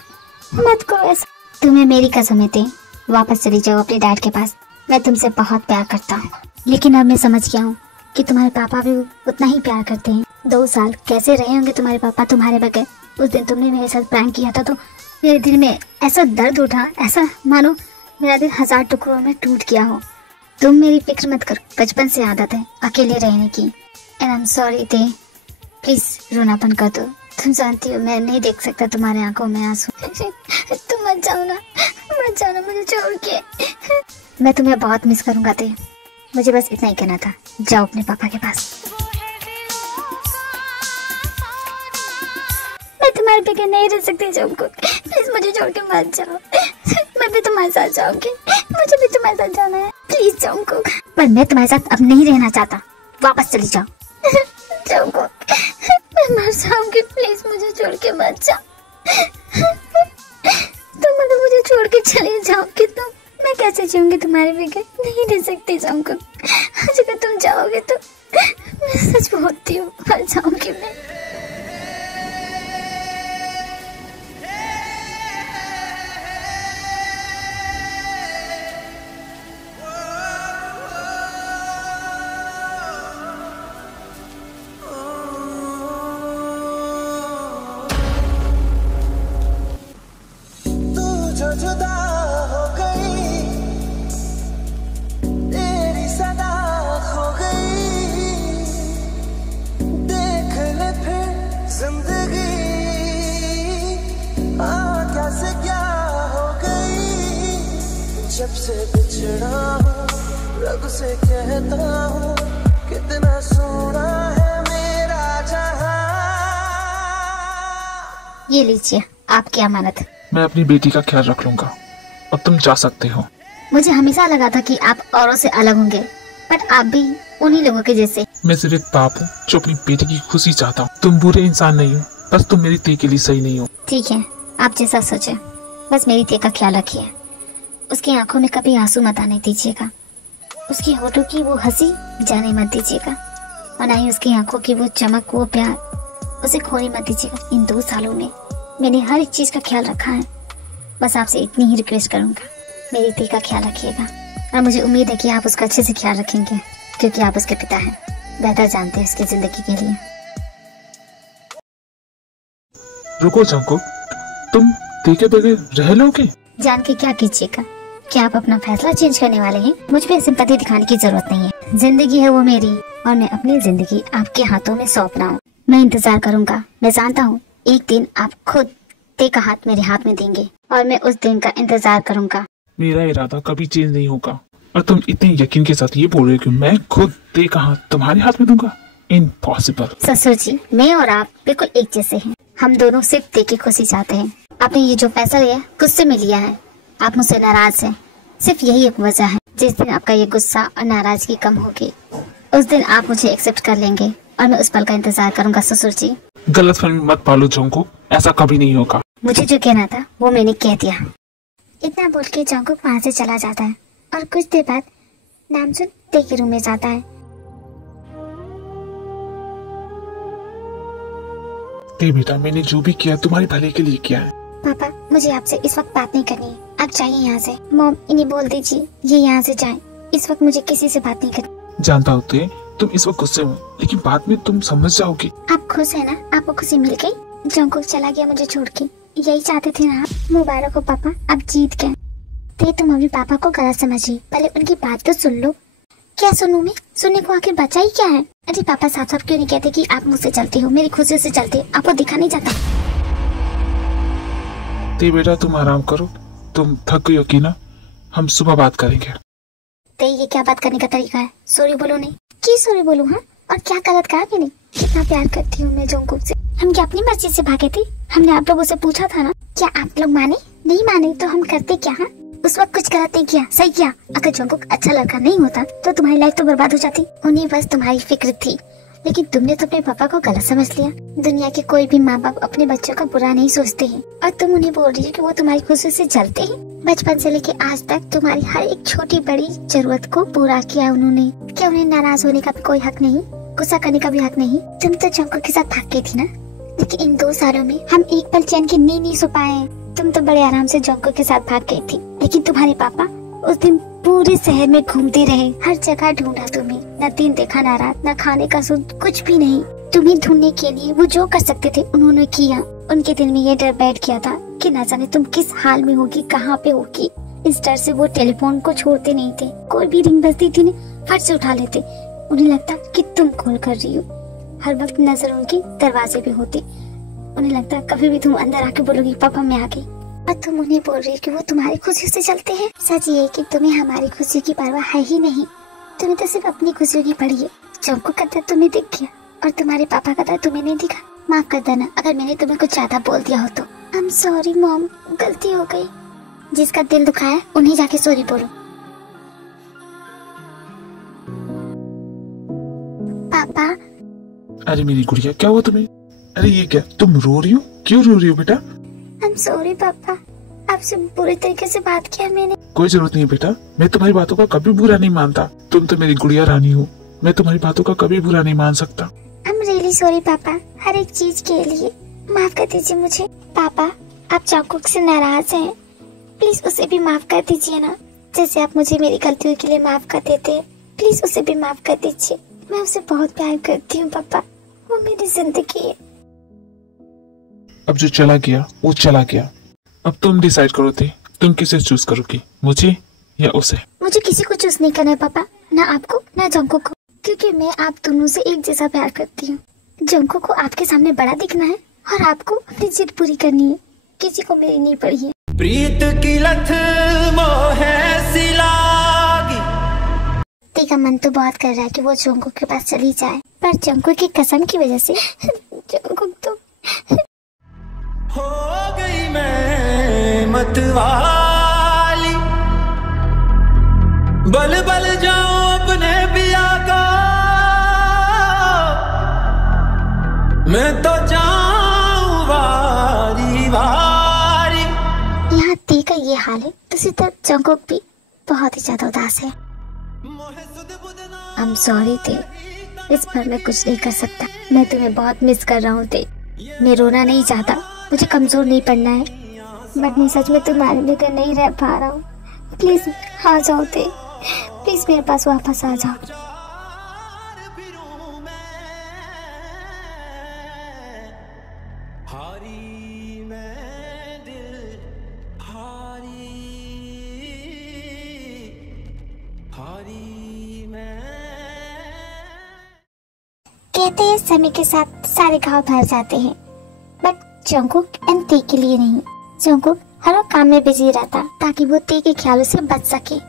मत करो ऐसा। तुम्हें मेरी कसम है ते, वापस चली जाओ अपने डैड के पास। मैं तुमसे बहुत प्यार करता हूँ, लेकिन अब मैं समझ गया हूँ कि तुम्हारे पापा भी उतना ही प्यार करते हैं। 2 साल कैसे रहे होंगे तुम्हारे पापा तुम्हारे बगैर। उस दिन तुमने मेरे साथ प्रैंक किया था तो मेरे दिल में ऐसा दर्द उठा, ऐसा मानो मेरा दिल 1000 टुकड़ों में टूट गया हो। तुम मेरी फिक्र मत करो, बचपन से आदत है अकेले रहने की। एंड आई एम सॉरी ते, प्लीज रोना बंद कर दो। तुम जानती हो मैं नहीं देख सकता तुम्हारे आंखों में आंसू। तुम मत जाओ ना मुझे छोड़ के। मैं तुम्हें बहुत मिस करूंगा ते, मुझे बस इतना ही कहना था। जाओ अपने पापा के पास। मैं तुम्हारे बगैर नहीं रह सकती जंको, प्लीज मुझे छोड़ के मत जाओ। मैं भी तुम्हारे साथ जाऊंगी, मुझे भी तुम्हारे साथ जाना है, प्लीज जंको। पर मैं तुम्हारे साथ अब नहीं रहना चाहता, वापस चली जाओ। जंको मैं मर जाऊंगी, प्लीज मुझे छोड़ के मत जाओ। तुम अगर मुझे छोड़ के चले जाओगे तो मैं कैसे जीऊंगी तुम्हारे बगैर? नहीं रह सकती जंको। आज अगर तुम जाओगे तो मैं सच बोलती हूँ मर जाऊंगी मैं। जुदा हो गई जब से बिछड़ा हूँ रब से कहता हूँ कितना सोना है मेरा जहां। ये लीजिए आपकी अमानत। मैं अपनी बेटी का ख्याल रख लूंगा। अब तुम जा सकते हो। मुझे हमेशा लगा था कि आप औरों से अलग होंगे, बट आप भी उन्हीं लोगों के जैसे। मैं सिर्फ एक बाप हूँ जो अपनी बेटी की खुशी चाहता हूँ। तुम बुरे इंसान नहीं हो, बस तुम मेरी ती के लिए सही नहीं हो। ठीक है, आप जैसा सोचे, बस मेरी ती का ख्याल रखिए। उसकी आंखों में कभी आंसू मत आने दीजिएगा, उसकी होठों की वो हंसी जाने मत दीजिएगा, और ना ही उसकी आंखों की वो चमक, वो प्यार, उसे खोने मत दीजिएगा। इन 2 सालों में मैंने हर एक चीज का ख्याल रखा है। बस आपसे इतनी ही रिक्वेस्ट करूंगा, मेरी ती का ख्याल रखिएगा। और मुझे उम्मीद है कि आप उसका अच्छे से ख्याल रखेंगे, क्योंकि आप उसके पिता हैं, बेहतर जानते हैं उसकी जिंदगी के लिए। रुको जंकुक, तुम देखे बगैर रह लोगे? जान के क्या कीजिएगा? क्या आप अपना फैसला चेंज करने वाले हैं? मुझ पे सिंपैथी दिखाने की जरूरत नहीं है। जिंदगी है वो मेरी, और मैं अपनी जिंदगी आपके हाथों में सौंप रहा हूँ। मैं इंतजार करूंगा। मैं जानता हूँ एक दिन आप खुद ते का हाथ मेरे हाथ में देंगे, और मैं उस दिन का इंतजार करूंगा। मेरा इरादा कभी चेंज नहीं होगा, और तुम इतने यकीन के साथ ये बोल रहे हो कि मैं खुद ते का हाथ तुम्हारे हाथ में दूंगा? इम्पॉसिबल। ससुर जी, मैं और आप बिल्कुल एक जैसे हैं। हम दोनों सिर्फ ते की खुशी चाहते हैं। आपने ये जो फैसला लिया गुस्से में लिया है, आप मुझसे नाराज हैं। सिर्फ यही एक वजह है। जिस दिन आपका ये गुस्सा और नाराजगी कम होगी, उस दिन आप मुझे एक्सेप्ट कर लेंगे, और मैं उस पल का इंतजार करूंगा। ससुर जी, गलतफहमी मत पालो जंकुक, ऐसा कभी नहीं होगा। मुझे जो कहना था वो मैंने कह दिया। इतना बोल के जंकुक वहाँ से चला जाता है, और कुछ देर बाद नामजुन ते के रूम में जाता है। ते बेटा, मैंने जो भी किया तुम्हारे भले के लिए किया है। पापा, मुझे आपसे इस वक्त बात नहीं करनी है, आप जाइए यहाँ से। मॉम, इन्हें बोल दीजिए ये यहाँ से जाएं। इस वक्त मुझे किसी से बात नहीं करनी। जानता हूँ ते, तुम इस वक्त गुस्से में, लेकिन बाद में तुम समझ जाओगी। आप खुश है ना? आपको खुशी मिल गई? जंकुक चला गया मुझे छोड़ के, यही चाहते थे ना आप? मुबारक हो पापा, आप जीत गए। ते, तुम अभी पापा को गलत समझिए, पहले उनकी बात तो सुन लो। क्या सुनूं मैं? सुनने को आखिर बचा ही क्या है? अरे पापा, साफ साफ क्यों नहीं कहते कि आप मुझसे चलते हो, मेरी खुशी से चलते हो? आपको दिखा नहीं जाता? ते बेटा, तुम आराम करो, तुम थक गई हो कि ना, हम सुबह बात करेंगे। ते, ये क्या बात करने का तरीका है? सॉरी बोलो। नहीं की सॉरी बोलूं? हाँ, और क्या गलत कहा मैंने? कितना प्यार करती हूँ मैं जंकुक से। हम क्या अपनी मर्जी से भागे थे? हमने आप लोगों से पूछा था ना? क्या आप लोग माने? नहीं माने तो हम करते क्या? हाँ, उस वक्त कुछ गलत नहीं किया, सही किया। अगर जंकुक अच्छा लड़का नहीं होता तो तुम्हारी लाइफ तो बर्बाद हो जाती। उन्हें बस तुम्हारी फिक्र थी, लेकिन तुमने तो अपने पापा को गलत समझ लिया। दुनिया के कोई भी माँ बाप अपने बच्चों का बुरा नहीं सोचते हैं, और तुम उन्हें बोल रही हो कि वो तुम्हारी खुशी से जलते हैं। बचपन से लेके आज तक तुम्हारी हर एक छोटी बड़ी जरूरत को पूरा किया उन्होंने। क्या उन्हें नाराज होने का भी कोई हक नहीं? गुस्सा करने का भी हक नहीं? तुम तो जंकुक के साथ भाग गई थी ना, लेकिन इन 2 सालों में हम एक पल चैन की नींद नहीं सो पाए। तुम तो बड़े आराम से जंकुक के साथ भाग गई थी, लेकिन तुम्हारे पापा उस दिन पूरे शहर में घूमते रहे, हर जगह ढूंढा तुम्हें। न दिन देखा, न रात, न खाने का सुध, कुछ भी नहीं। तुम्हें ढूंढने के लिए वो जो कर सकते थे उन्होंने किया। उनके दिल में ये डर बैठ गया था कि न जाने तुम किस हाल में होगी, कहाँ पे होगी। इस डर से वो टेलीफोन को छोड़ते नहीं थे। कोई भी रिंग बजती थी ना, फट से उठा लेते। उन्हें लगता कि तुम कॉल कर रही हो। हर वक्त नजर उनकी दरवाजे पे होती। उन्हें लगता कभी भी तुम अंदर आके बोलोगी पापा मैं आ गई, और तुम उन्हें बोल रही हो कि वो तुम्हारी खुशी से चलते हैं। सच ये कि तुम्हें हमारी खुशी की परवाह है ही नहीं। तुम्हें तो सिर्फ अपनी खुशियों की पड़ी है। जंकुक का दर्द तुम्हें दिख गया, और तुम्हारे पापा का दर्द तुम्हें नहीं दिखा। माफ कर देना अगर मैंने तुम्हें कुछ ज्यादा बोल दिया हो तो। आई एम सॉरी मॉम, गलती हो गई। जिसका दिल दुखाया उन्हें जाके सॉरी बोलो। पापा। अरे मेरी गुड़िया, क्या हुआ तुम्हें? अरे ये क्या, तुम रो रही हो? क्यों रो रही हो बेटा? आई एम सॉरी पापा, आपसे बुरे तरीके से बात किया मैंने। कोई जरूरत नहीं है बेटा, मैं तुम्हारी बातों का कभी बुरा नहीं मानता। तुम तो मेरी गुड़िया रानी हो, मैं तुम्हारी बातों का कभी बुरा नहीं मान सकता। आई एम रियली सॉरी पापा, हर एक चीज के लिए माफ कर दीजिए मुझे। पापा, आप जंकुक से नाराज हैं, प्लीज उसे भी माफ कर दीजिए ना, जैसे आप मुझे मेरी गलतियों के लिए माफ कर देते हैं। प्लीज उसे भी माफ कर दीजिए। मैं उसे बहुत प्यार करती हूँ पापा, वो मेरी जिंदगी है। अब जो चला गया वो चला गया। अब तुम डिसाइड करो थे, तुम किसे चूज करोगी, मुझे या उसे? मुझे किसी को चूज नहीं करना है पापा, ना आपको ना जंकुक को, क्योंकि मैं आप दोनों से एक जैसा प्यार करती हूँ। जंकुक को आपके सामने बड़ा दिखना है, और आपको अपनी जिद पूरी करनी है। किसी को मेरी नहीं पड़ी है। प्रीत की लथ मोह है मेरा मन तो बहुत कर रहा है कि वो जंगकुक के पास चली जाए, पर जंगकुक की कसम की वजह से जंगकुक तो हो गई मैं मतवाली, बल बल जाऊं अपने पिया का, मैं तो जाऊं वारी वारी। यहाँ ती का ये हाल है, दूसरी तरफ जंगकुक भी बहुत ही ज्यादा उदास है। I'm sorry ते, इस पर मैं कुछ नहीं कर सकता। मैं तुम्हें बहुत मिस कर रहा हूँ ते। मैं रोना नहीं चाहता, मुझे कमजोर नहीं पड़ना है, बट मैं सच में तुम्हारे बगैर नहीं रह पा रहा हूँ। प्लीज आ जाओ ते, प्लीज मेरे पास वापस आ जाओ। हारी मैं दिल हारी, हारी मैं। कहते हैं समय के साथ सारे घाव भर जाते हैं, बट जंगकुक एंड ती के लिए नहीं। जंगकुक हर वक्त काम में बिजी रहता ताकि वो ती के ख्यालों से बच सके।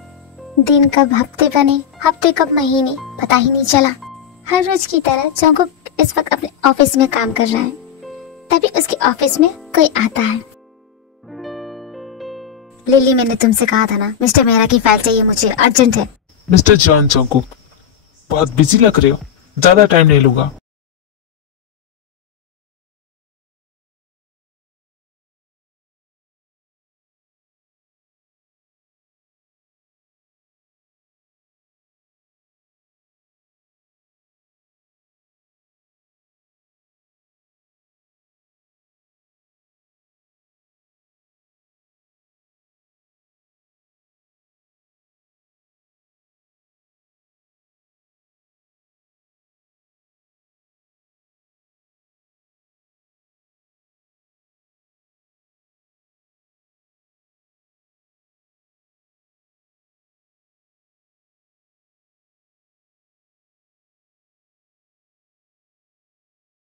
दिन कब हफ्ते बने, हफ्ते कब महीने, पता ही नहीं चला। हर रोज की तरह जंगकुक इस वक्त अपने ऑफिस में काम कर रहा है, तभी उसके ऑफिस में कोई आता है। लिली, मैंने तुमसे कहा था ना, मिस्टर मेहरा की फाइल चाहिए मुझे, अर्जेंट है। मिस्टर जॉन जंगकुक, बहुत बिजी लग रहे हो, ज्यादा टाइम नहीं लूंगा।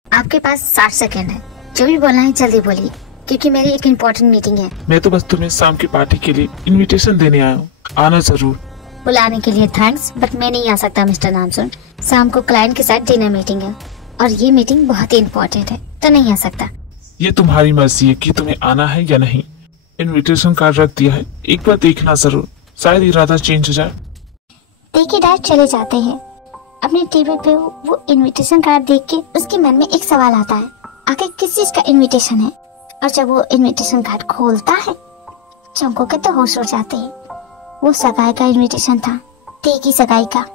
आपके पास 60 सेकंड है, जो भी बोलना है जल्दी बोलिए, क्योंकि मेरी एक इम्पोर्टेंट मीटिंग है। मैं तो बस तुम्हें शाम की पार्टी के लिए इनविटेशन देने आया हूँ, आना जरूर। बुलाने के लिए थैंक्स, बट मैं नहीं आ सकता मिस्टर नामसुन। शाम को क्लाइंट के साथ डिनर मीटिंग है और ये मीटिंग बहुत ही इम्पोर्टेंट है, तो नहीं आ सकता। ये तुम्हारी मर्जी है कि तुम्हें आना है या नहीं। इनविटेशन कार्ड रख दिया है, एक बार देखना जरूर, शायद इरादा चेंज हो जाए। देखिए डैड चले जाते हैं। अपने टेबल पे वो इनविटेशन कार्ड देख के उसके मन में एक सवाल आता है, आखिर किस चीज का इनविटेशन है। और जब वो इनविटेशन कार्ड खोलता है, जंगकुक के तो होश उड़ जाते हैं। वो सगाई का इनविटेशन था, ती की सगाई का।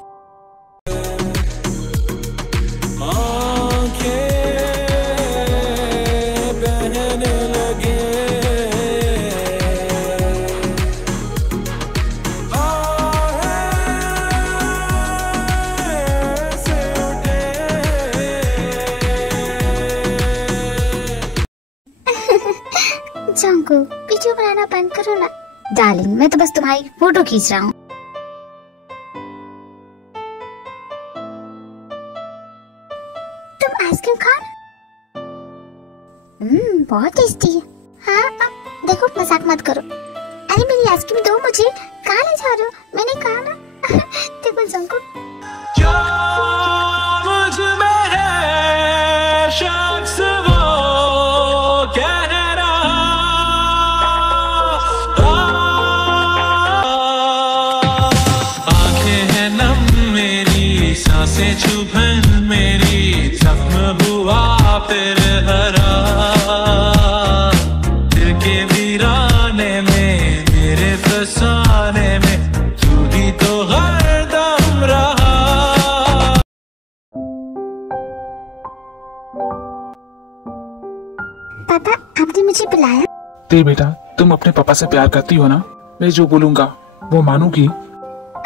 जंगकुक, वीडियो बनाना बंद करो ना। डार्लिंग, मैं तो बस तुम्हारी फोटो खींच रहा हूँ। तुम आइसक्रीम खाओ। बहुत टेस्टी है। हाँ, अब देखो मजाक मत करो। अरे मेरी आइसक्रीम दो मुझे, कहाँ ले जा रहे हो? मैंने कहा ना। देखो जंगकुक, क्या मुझ में है शख्स वो कह रहा, आंखें हैं नम मेरी, सांसें चुभन मेरी, जख्म हुआ फिर हरा, दिल के वीराने में, मेरे फसाने में, तू ही तो हरदम रहा। पापा आपने मुझे बुलाया? ते बेटा, तुम अपने पापा से प्यार करती हो ना? मैं जो बोलूंगा वो मानूंगी?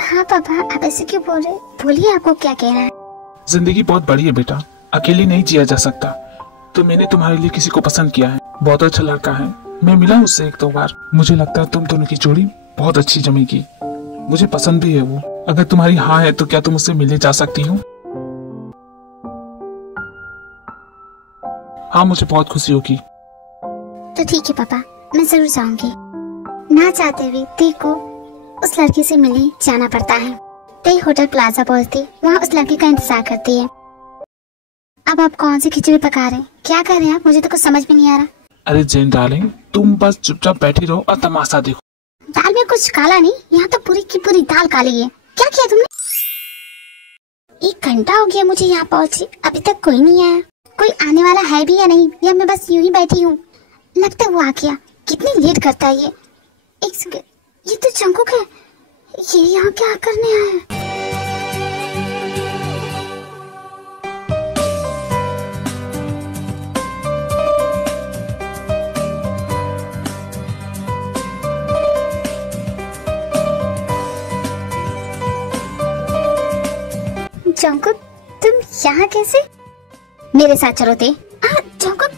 हाँ पापा, आप ऐसे क्यों बोल रहे? बोलिए, आपको क्या कहना है? जिंदगी बहुत बड़ी है बेटा, अकेली नहीं जिया जा सकता। तो मैंने तुम्हारे लिए किसी को पसंद किया है, बहुत अच्छा लड़का है। मैं मिला उससे एक दो बार, मुझे लगता है तुम दोनों की जोड़ी बहुत अच्छी जमेगी। मुझे पसंद भी है वो। अगर तुम्हारी हाँ है तो क्या तुम उससे मिलने जा सकती हो? हाँ, मुझे बहुत खुशी होगी। तो ठीक है पापा, मैं जरूर जाऊंगी। ना चाहते हुए ती को उस लड़की से मिलने जाना पड़ता है। ते होटल प्लाजा पहुंचती, वहाँ उस लड़के का इंतजार करती है। अब आप कौन सी खिचड़ी पका रहे हैं? क्या कर रहे हैं आप? मुझे तो कुछ समझ में नहीं आ रहा। अरे जैन डार्लिंग, तुम बस चुपचाप बैठी रहो और तमाशा देखो। दाल में कुछ काला नहीं, यहाँ तो पूरी की पूरी दाल काली है। क्या किया तुमने? 1 घंटा हो गया मुझे यहाँ पहुँची, अभी तक कोई नहीं आया। कोई आने वाला है भी या नहीं, या मैं बस यूं ही बैठी हूँ? लगता है वो आ गया। कितनी लेट करता है ये। एक सेकंड, ये तो जंकुक है। ये यहाँ क्या करने आया है? जंकुक, तुम यहाँ कैसे? मेरे साथ चलो ते। जंकुक,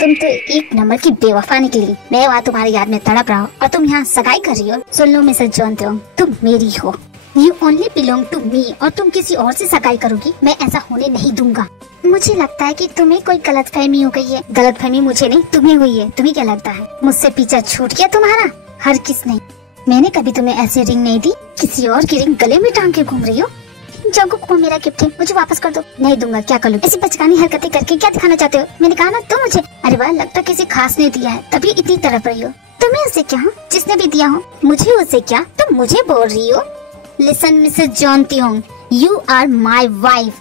तुम तो एक नंबर की बेवफा निकली। मैं वहाँ तुम्हारी याद में तड़प रहा हूँ और तुम यहाँ सगाई कर रही हो। सुन लो मिसेस जॉनथोंग, तुम मेरी हो। You only belong to me और तुम किसी और से सगाई करोगी, मैं ऐसा होने नहीं दूंगा। मुझे लगता है कि तुम्हें कोई गलतफहमी हो गई है। गलतफहमी मुझे नहीं, तुम्हें हुई है। तुम्हें क्या लगता है मुझसे पीछा छूट गया तुम्हारा? हर किस नहीं, मैंने कभी तुम्हें ऐसी रिंग नहीं दी। किसी और की रिंग गले में टांग के घूम रही हो। जंकुक, वो मेरा गिफ्ट है, मुझे वापस कर दो। नहीं दूंगा। क्या कर लो? ऐसी बचकानी हरकतें करके क्या दिखाना चाहते हो? मैंने कहा ना तुम मुझे। अरे वाह, लगता किसी खास ने दिया है तभी इतनी तड़प रही हो। तुम्हें उससे क्या? जिसने भी दिया हो मुझे उससे क्या? तुम मुझे बोल रही हो? Listen missus Jonthong, you are my wife,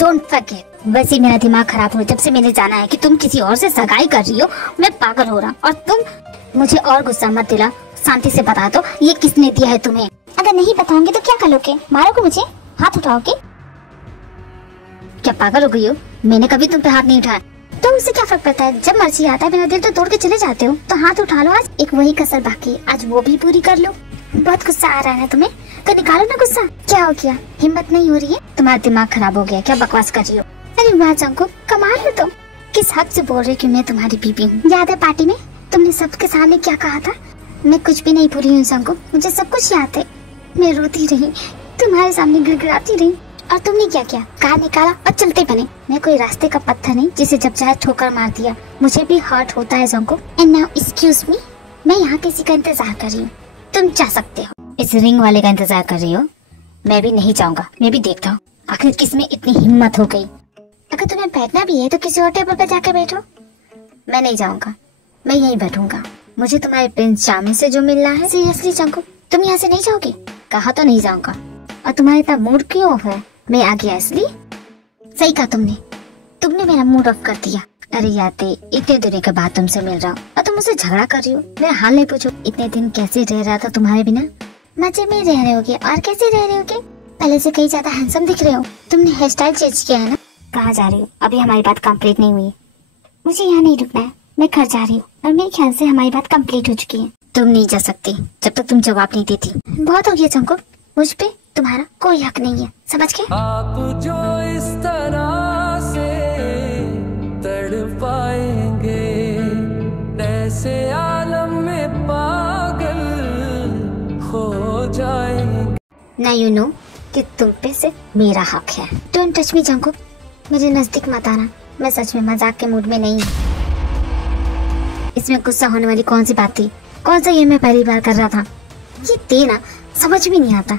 don't forget. वैसे मेरा दिमाग खराब हो जब से मैंने जाना है कि तुम किसी और से सगाई कर रही हो। मैं पागल हो रहा। और तुम मुझे और गुस्सा मत दिला, शांति से बता दो ये किसने दिया है तुम्हें। अगर नहीं बताओगे तो क्या करोगे? मारोगे मुझे? हाथ उठाओगे? क्या पागल हो गई हो? मैंने कभी तुम पे हाथ नहीं उठाया। तो उससे क्या फर्क पड़ता है? जब मर्जी आता है मेरा दिल तो तोड़ के चले जाते हो। तो हाथ उठा लो। आज एक वही कसर बाकी है, आज वो भी पूरी कर लो। बहुत गुस्सा आ रहा है ना तुम्हें, तो निकालो ना गुस्सा। क्या हो गया? हिम्मत नहीं हो रही है? तुम्हारा दिमाग खराब हो गया क्या? बकवास कर रही हो? अरे वाह जंकुक, कमाल है तुम। किस हद से बोल रही कि मैं तुम्हारी बीबी हूँ? याद है पार्टी में तुमने सबके सामने क्या कहा था? मैं कुछ भी नहीं भूली हूँ जंकुक, मुझे सब कुछ याद है। मैं रोती रही, तुम्हारे सामने गिड़गिड़ाती रही, और तुमने क्या किया? कार निकाला और चलते बने। मैं कोई रास्ते का पत्थर नहीं जिसे जब चाहे ठोकर मार दिया। मुझे भी हर्ट होता है Jungkook. And now excuse me, मैं यहाँ किसी का इंतजार कर रही हूँ। तुम जा सकते हो। इस रिंग वाले का इंतजार कर रही हो? मैं भी नहीं जाऊंगा। मैं भी देखता हूँ आखिर किसमें इतनी हिम्मत हो गई। अगर तुम्हें बैठना भी है तो किसी और टेबल पर जाकर बैठो। मैं नहीं जाऊंगा, मैं यहीं बैठूंगा। मुझे तुम्हारे प्रिंस चार्मिंग से जो मिलना है। सीरियसली जंकुक, तुम यहाँ से नहीं जाओगे? कहा तो नहीं जाऊंगा। और तुम्हारा इतना मूड क्यों ऑफ है? मैं आ गया इसलिए? सही कहा तुमने मेरा मूड ऑफ कर दिया। अरे याते, इतने दिनों के बाद तुमसे मिल रहा हूँ और तुम मुझसे झगड़ा कर रही हो। मेरा हाल नहीं पूछो। इतने दिन कैसे रह रहा था तुम्हारे बिना? मजे में रह रहे होगे। और कैसे रह रहे होगे? पहले से कहीं ज्यादा हैंडसम दिख रहे हो। तुमने हेयर स्टाइल चेंज किया है ना? कहाँ जा रही हो? अभी हमारी बात कंप्लीट नहीं हुई है। मुझे यहाँ नहीं रुकना है, मैं घर जा रही हूँ। और मेरे ख्याल से हमारी बात कंप्लीट हो चुकी है। तुम नहीं जा सकती जब तक तुम जवाब नहीं देती। बहुत हो गया जंकुक, मुझ पे तुम्हारा कोई हक नहीं है, समझ गए? आप जो इस तरह से तड़पाएंगे, ऐसे आलम में पागल हो जाएंगे। ना यू नो कि तुम पे सिर्फ मेरा हक है। डोंट टच मी जंकुक, मेरे नजदीक मत आना। मैं सच में मजाक के मूड में नहीं हूँ। इसमें गुस्सा होने वाली कौन सी बात थी? कौन सा ये मैं पहली बार कर रहा था? ये देना समझ में नहीं आता।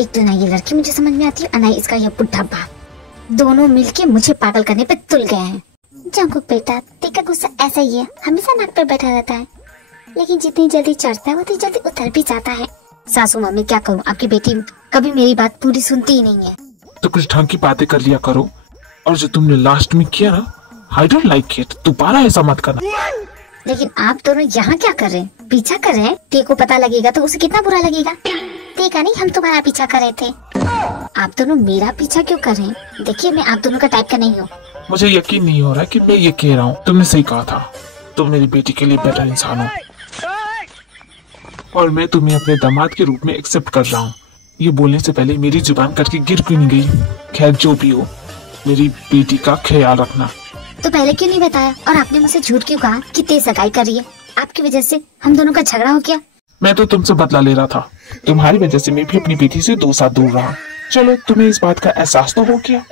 एक तो ना ये लड़की मुझे समझ में आती है और ना इसका ये बुढ़ा बाप। दोनों मिलके मुझे पागल करने पे तुल गए हैं। जंकुक बेटा, तेरा गुस्सा ऐसा ही है, हमेशा नाक पे बैठा रहता है, लेकिन जितनी जल्दी चढ़ता है उतनी जल्दी उतर भी जाता है। सासू माँ, मैं क्या करूँ? आपकी बेटी कभी मेरी बात पूरी सुनती ही नहीं है। तो कुछ ढंग की बातें कर लिया करो। और जो तुमने लास्ट में किया ना, आई डोंट लाइक इट। दोबारा ऐसा मत करना। लेकिन आप दोनों यहाँ क्या कर रहे हैं? पीछा कर रहे हैं? ते को पता लगेगा तो उसे कितना बुरा लगेगा। देखा नहीं, हम तुम्हारा पीछा कर रहे थे। आप दोनों मेरा पीछा क्यों कर रहे हैं? देखिए, मैं आप दोनों का टाइप का नहीं हूँ। मुझे यकीन नहीं हो रहा कि मैं ये कह रहा हूँ। तुमने सही कहा था, तुम मेरी बेटी के लिए बेटर इंसान हो और मैं तुम्हें अपने दामाद के रूप में एक्सेप्ट कर रहा हूँ। ये बोलने से पहले मेरी जुबान करके गिर क्यों नहीं गई? खैर जो भी हो, मेरी बेटी का ख्याल रखना। तो पहले क्यों नहीं बताया? और आपने मुझसे झूठ क्यों कहा कि ते सगाई कर रही है? आपकी वजह से हम दोनों का झगड़ा हो गया। मैं तो तुमसे बदला ले रहा था। तुम्हारी वजह से मैं भी अपनी बेटी से 2 साल दूर रहा। चलो, तुम्हें इस बात का एहसास तो हो गया।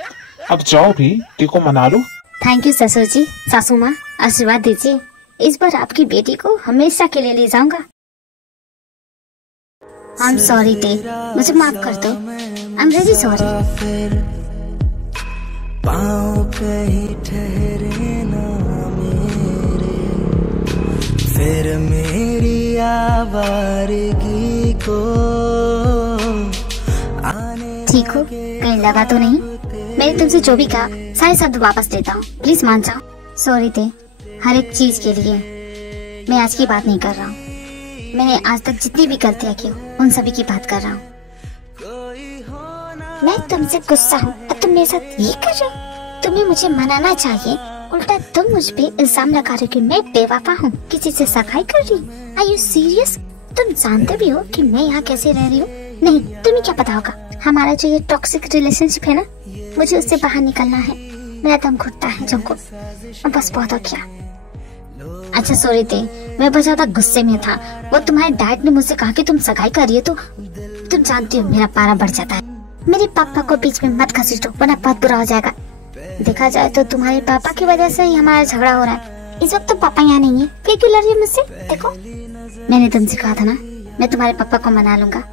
अब जाओ भी, ती को मना लो। थैंक यू ससुर जी, सासू माँ, आशीर्वाद दीजिए। इस बार आपकी बेटी को हमेशा के लिए ले जाऊंगा। आई एम सॉरी ते, मुझे माफ कर दो। आई एम रियली सॉरी। फिर पाँव कहीं ठहरे ना मेरे, फिर मेरी आवारगी को आने ठीक हो, कहीं लगा तो नहीं? मैंने तुमसे जो भी कहा सारे शब्द वापस लेता हूँ, प्लीज मान जाओ। सॉरी थे हर एक चीज के लिए। मैं आज की बात नहीं कर रहा हूँ, मैंने आज तक जितनी भी गलतियाँ की उन सभी की बात कर रहा हूँ। मैं तुमसे गुस्सा हूँ और तुम मेरे साथ ये कर रहे हो। तुम्हें मुझे मनाना चाहिए, उल्टा तुम मुझ पे इल्जाम लगा रहे हो कि मैं बेवफा हूँ, किसी से सगाई कर रही हूँ। Are you serious? तुम जानते भी हो कि मैं यहाँ कैसे रह रही हूँ? नहीं, तुम्हें क्या पता होगा। हमारा जो ये टॉक्सिक रिलेशनशिप है ना, मुझे उससे बाहर निकलना है। मेरा दम घुटता है जंको, और बस बहुत हो गया। अच्छा सॉरी थे, मैं बहुत ज्यादा गुस्से में था। वो तुम्हारे डैड ने मुझसे कहा कि तुम सगाई कर रही हो, तो तुम जानती हो मेरा पारा बढ़ जाता है। मेरे पापा को बीच में मत घसीटो वरना बहुत बुरा हो जाएगा। देखा जाए तो तुम्हारे पापा की वजह से ही हमारा झगड़ा हो रहा है। इस वक्त तो पापा यहाँ नहीं है, फिर क्यों लड़ रही है मुझसे? देखो मैंने तुमसे कहा था ना, मैं तुम्हारे पापा को मना लूंगा।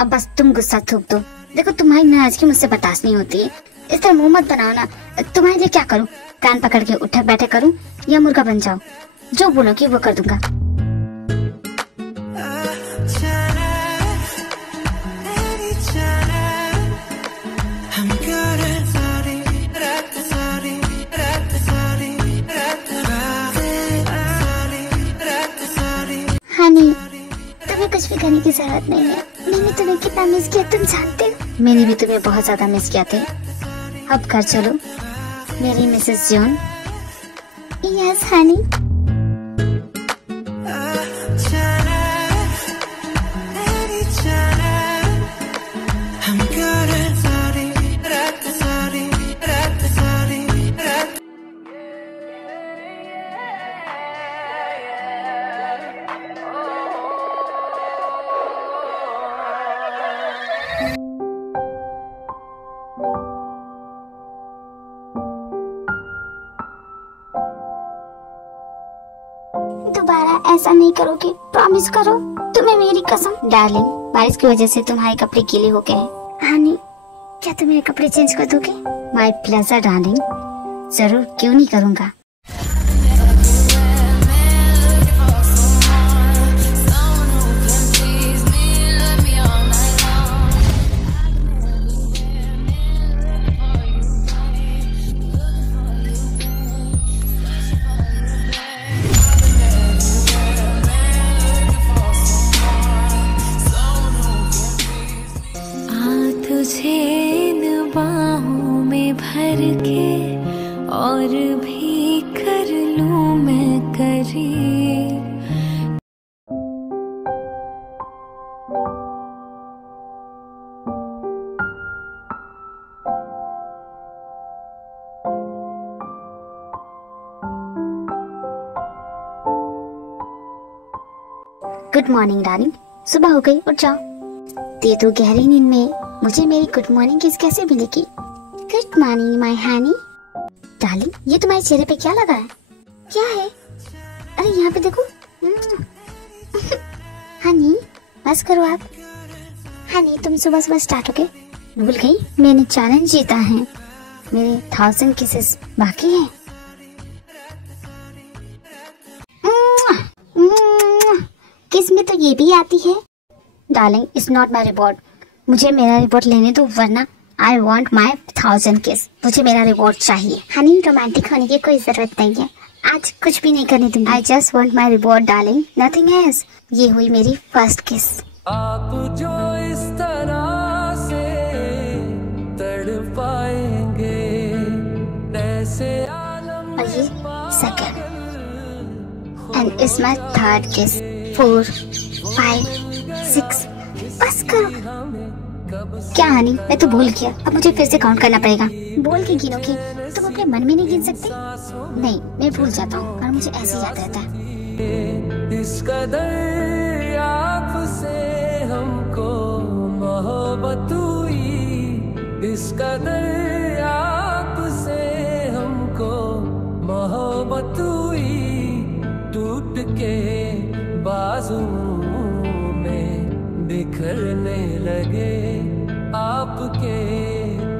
अब बस तुम गुस्सा थूक दो। देखो तुम्हारी नाराजगी मुझसे बर्दाश्त नहीं होती है, इस तरह मुंह मत बनाओ ना। तुम्हारे लिए क्या करूँ? कान पकड़ के उठक बैठक करूँ या मुर्गा बन जाओ? जो बोलोगी वो कर दूंगा। हनी, तुम्हें कुछ भी करने की जरूरत नहीं है। मैंने तुम्हें कितना मिस किया तुम जानते हो। मैंने भी तुम्हें बहुत ज्यादा मिस किया थे। अब घर चलो मेरी मिसेस जॉन। यस हनी। दोबारा ऐसा नहीं करोगे, प्रॉमिस करो। तुम्हें मेरी कसम। डार्लिंग, बारिश की वजह से तुम्हारे कपड़े गीले हो गए हैं। हनी, क्या तुम मेरे कपड़े चेंज कर दोगे? माय प्लेजर डार्लिंग, जरूर, क्यों नहीं करूँगा। तुझे इन बाहों में भर के और भी कर लूं मैं करीब। गुड मॉर्निंग डार्लिंग, सुबह हो गई, उठ जाओ। ते तो गहरी नींद में मुझे मेरी गुड मॉर्निंग किस कैसे मिलेगी? Good morning my Honey. Darling, ये तुम्हारे चेहरे पे क्या लगा है? क्या है? अरे यहाँ पे देखो। हनी, बस करो आप। हनी, तुम सुबह सुबह स्टार्ट हो गए? भूल गई मैंने चैलेंज जीता है। मेरे 1000 किसेस बाकी हैं। किस में तो ये भी आती है। Darling, it's not my reward. मुझे मेरा रिवॉर्ड लेने दो, वरना आई वॉन्ट माई 1000 किस। मुझे मेरा रिवॉर्ड चाहिए। हनी, रोमांटिक होने की कोई जरूरत नहीं है, आज कुछ भी नहीं करने दूंगी। I just want my reward darling, nothing else. ये हुई मेरी फर्स्ट किस। आप जो इस तरह से तड़पाएंगे ऐसे आलम और ये second, and it's my third किस। 4, 5, 6। बस करो। क्या हनी, मैं तो भूल गया, अब मुझे फिर से काउंट करना पड़ेगा। बोल के गिनोगी? तुम अपने मन में नहीं गिन सकते? नहीं, मैं भूल जाता हूँ और मुझे ऐसे याद रहता है। इस कदर आपसे हमको मोहब्बत हुई, इस कदर आपसे हमको मोहब्बत हुई, तू के बाजुओं में बिखरने लगे आपके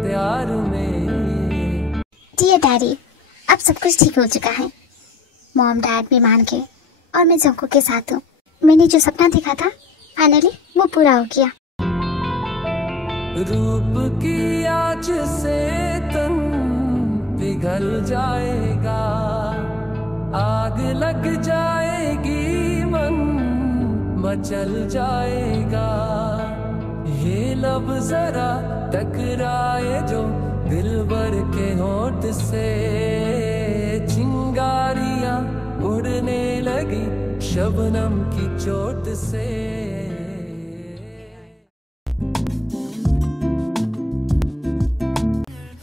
प्यार में। डियर डैडी, अब सब कुछ ठीक हो चुका है। मॉम डैड भी मान के और मैं जंको के साथ हूँ। मैंने जो सपना देखा था फाइनली वो पूरा हो गया। रूप की आँच से तन पिघल जाएगा, आग लग जाएगी, मन मचल जाएगा। ये लब जरा टकराए जो दिलबर के होठ से, चिंगारियां उड़ने लगी शबनम की चोट से।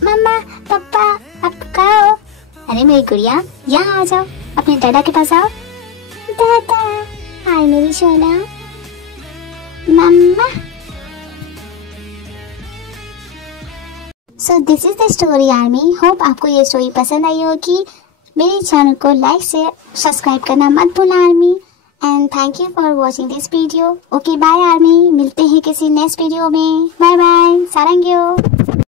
मम्मा पापा आप कहाँ हो? अरे मेरी गुड़िया, यहाँ आ जाओ, अपने दादा के पास आओ। दादा, हाय मेरी सोना। मम्मा। So this is the story army. Hope आपको ये स्टोरी पसंद आई होगी। मेरे चैनल को लाइक से सब्सक्राइब करना मत भूलना army. And thank you for watching this video. Okay bye army, मिलते हैं किसी नेक्स्ट वीडियो में। Bye bye, सारंग्यो।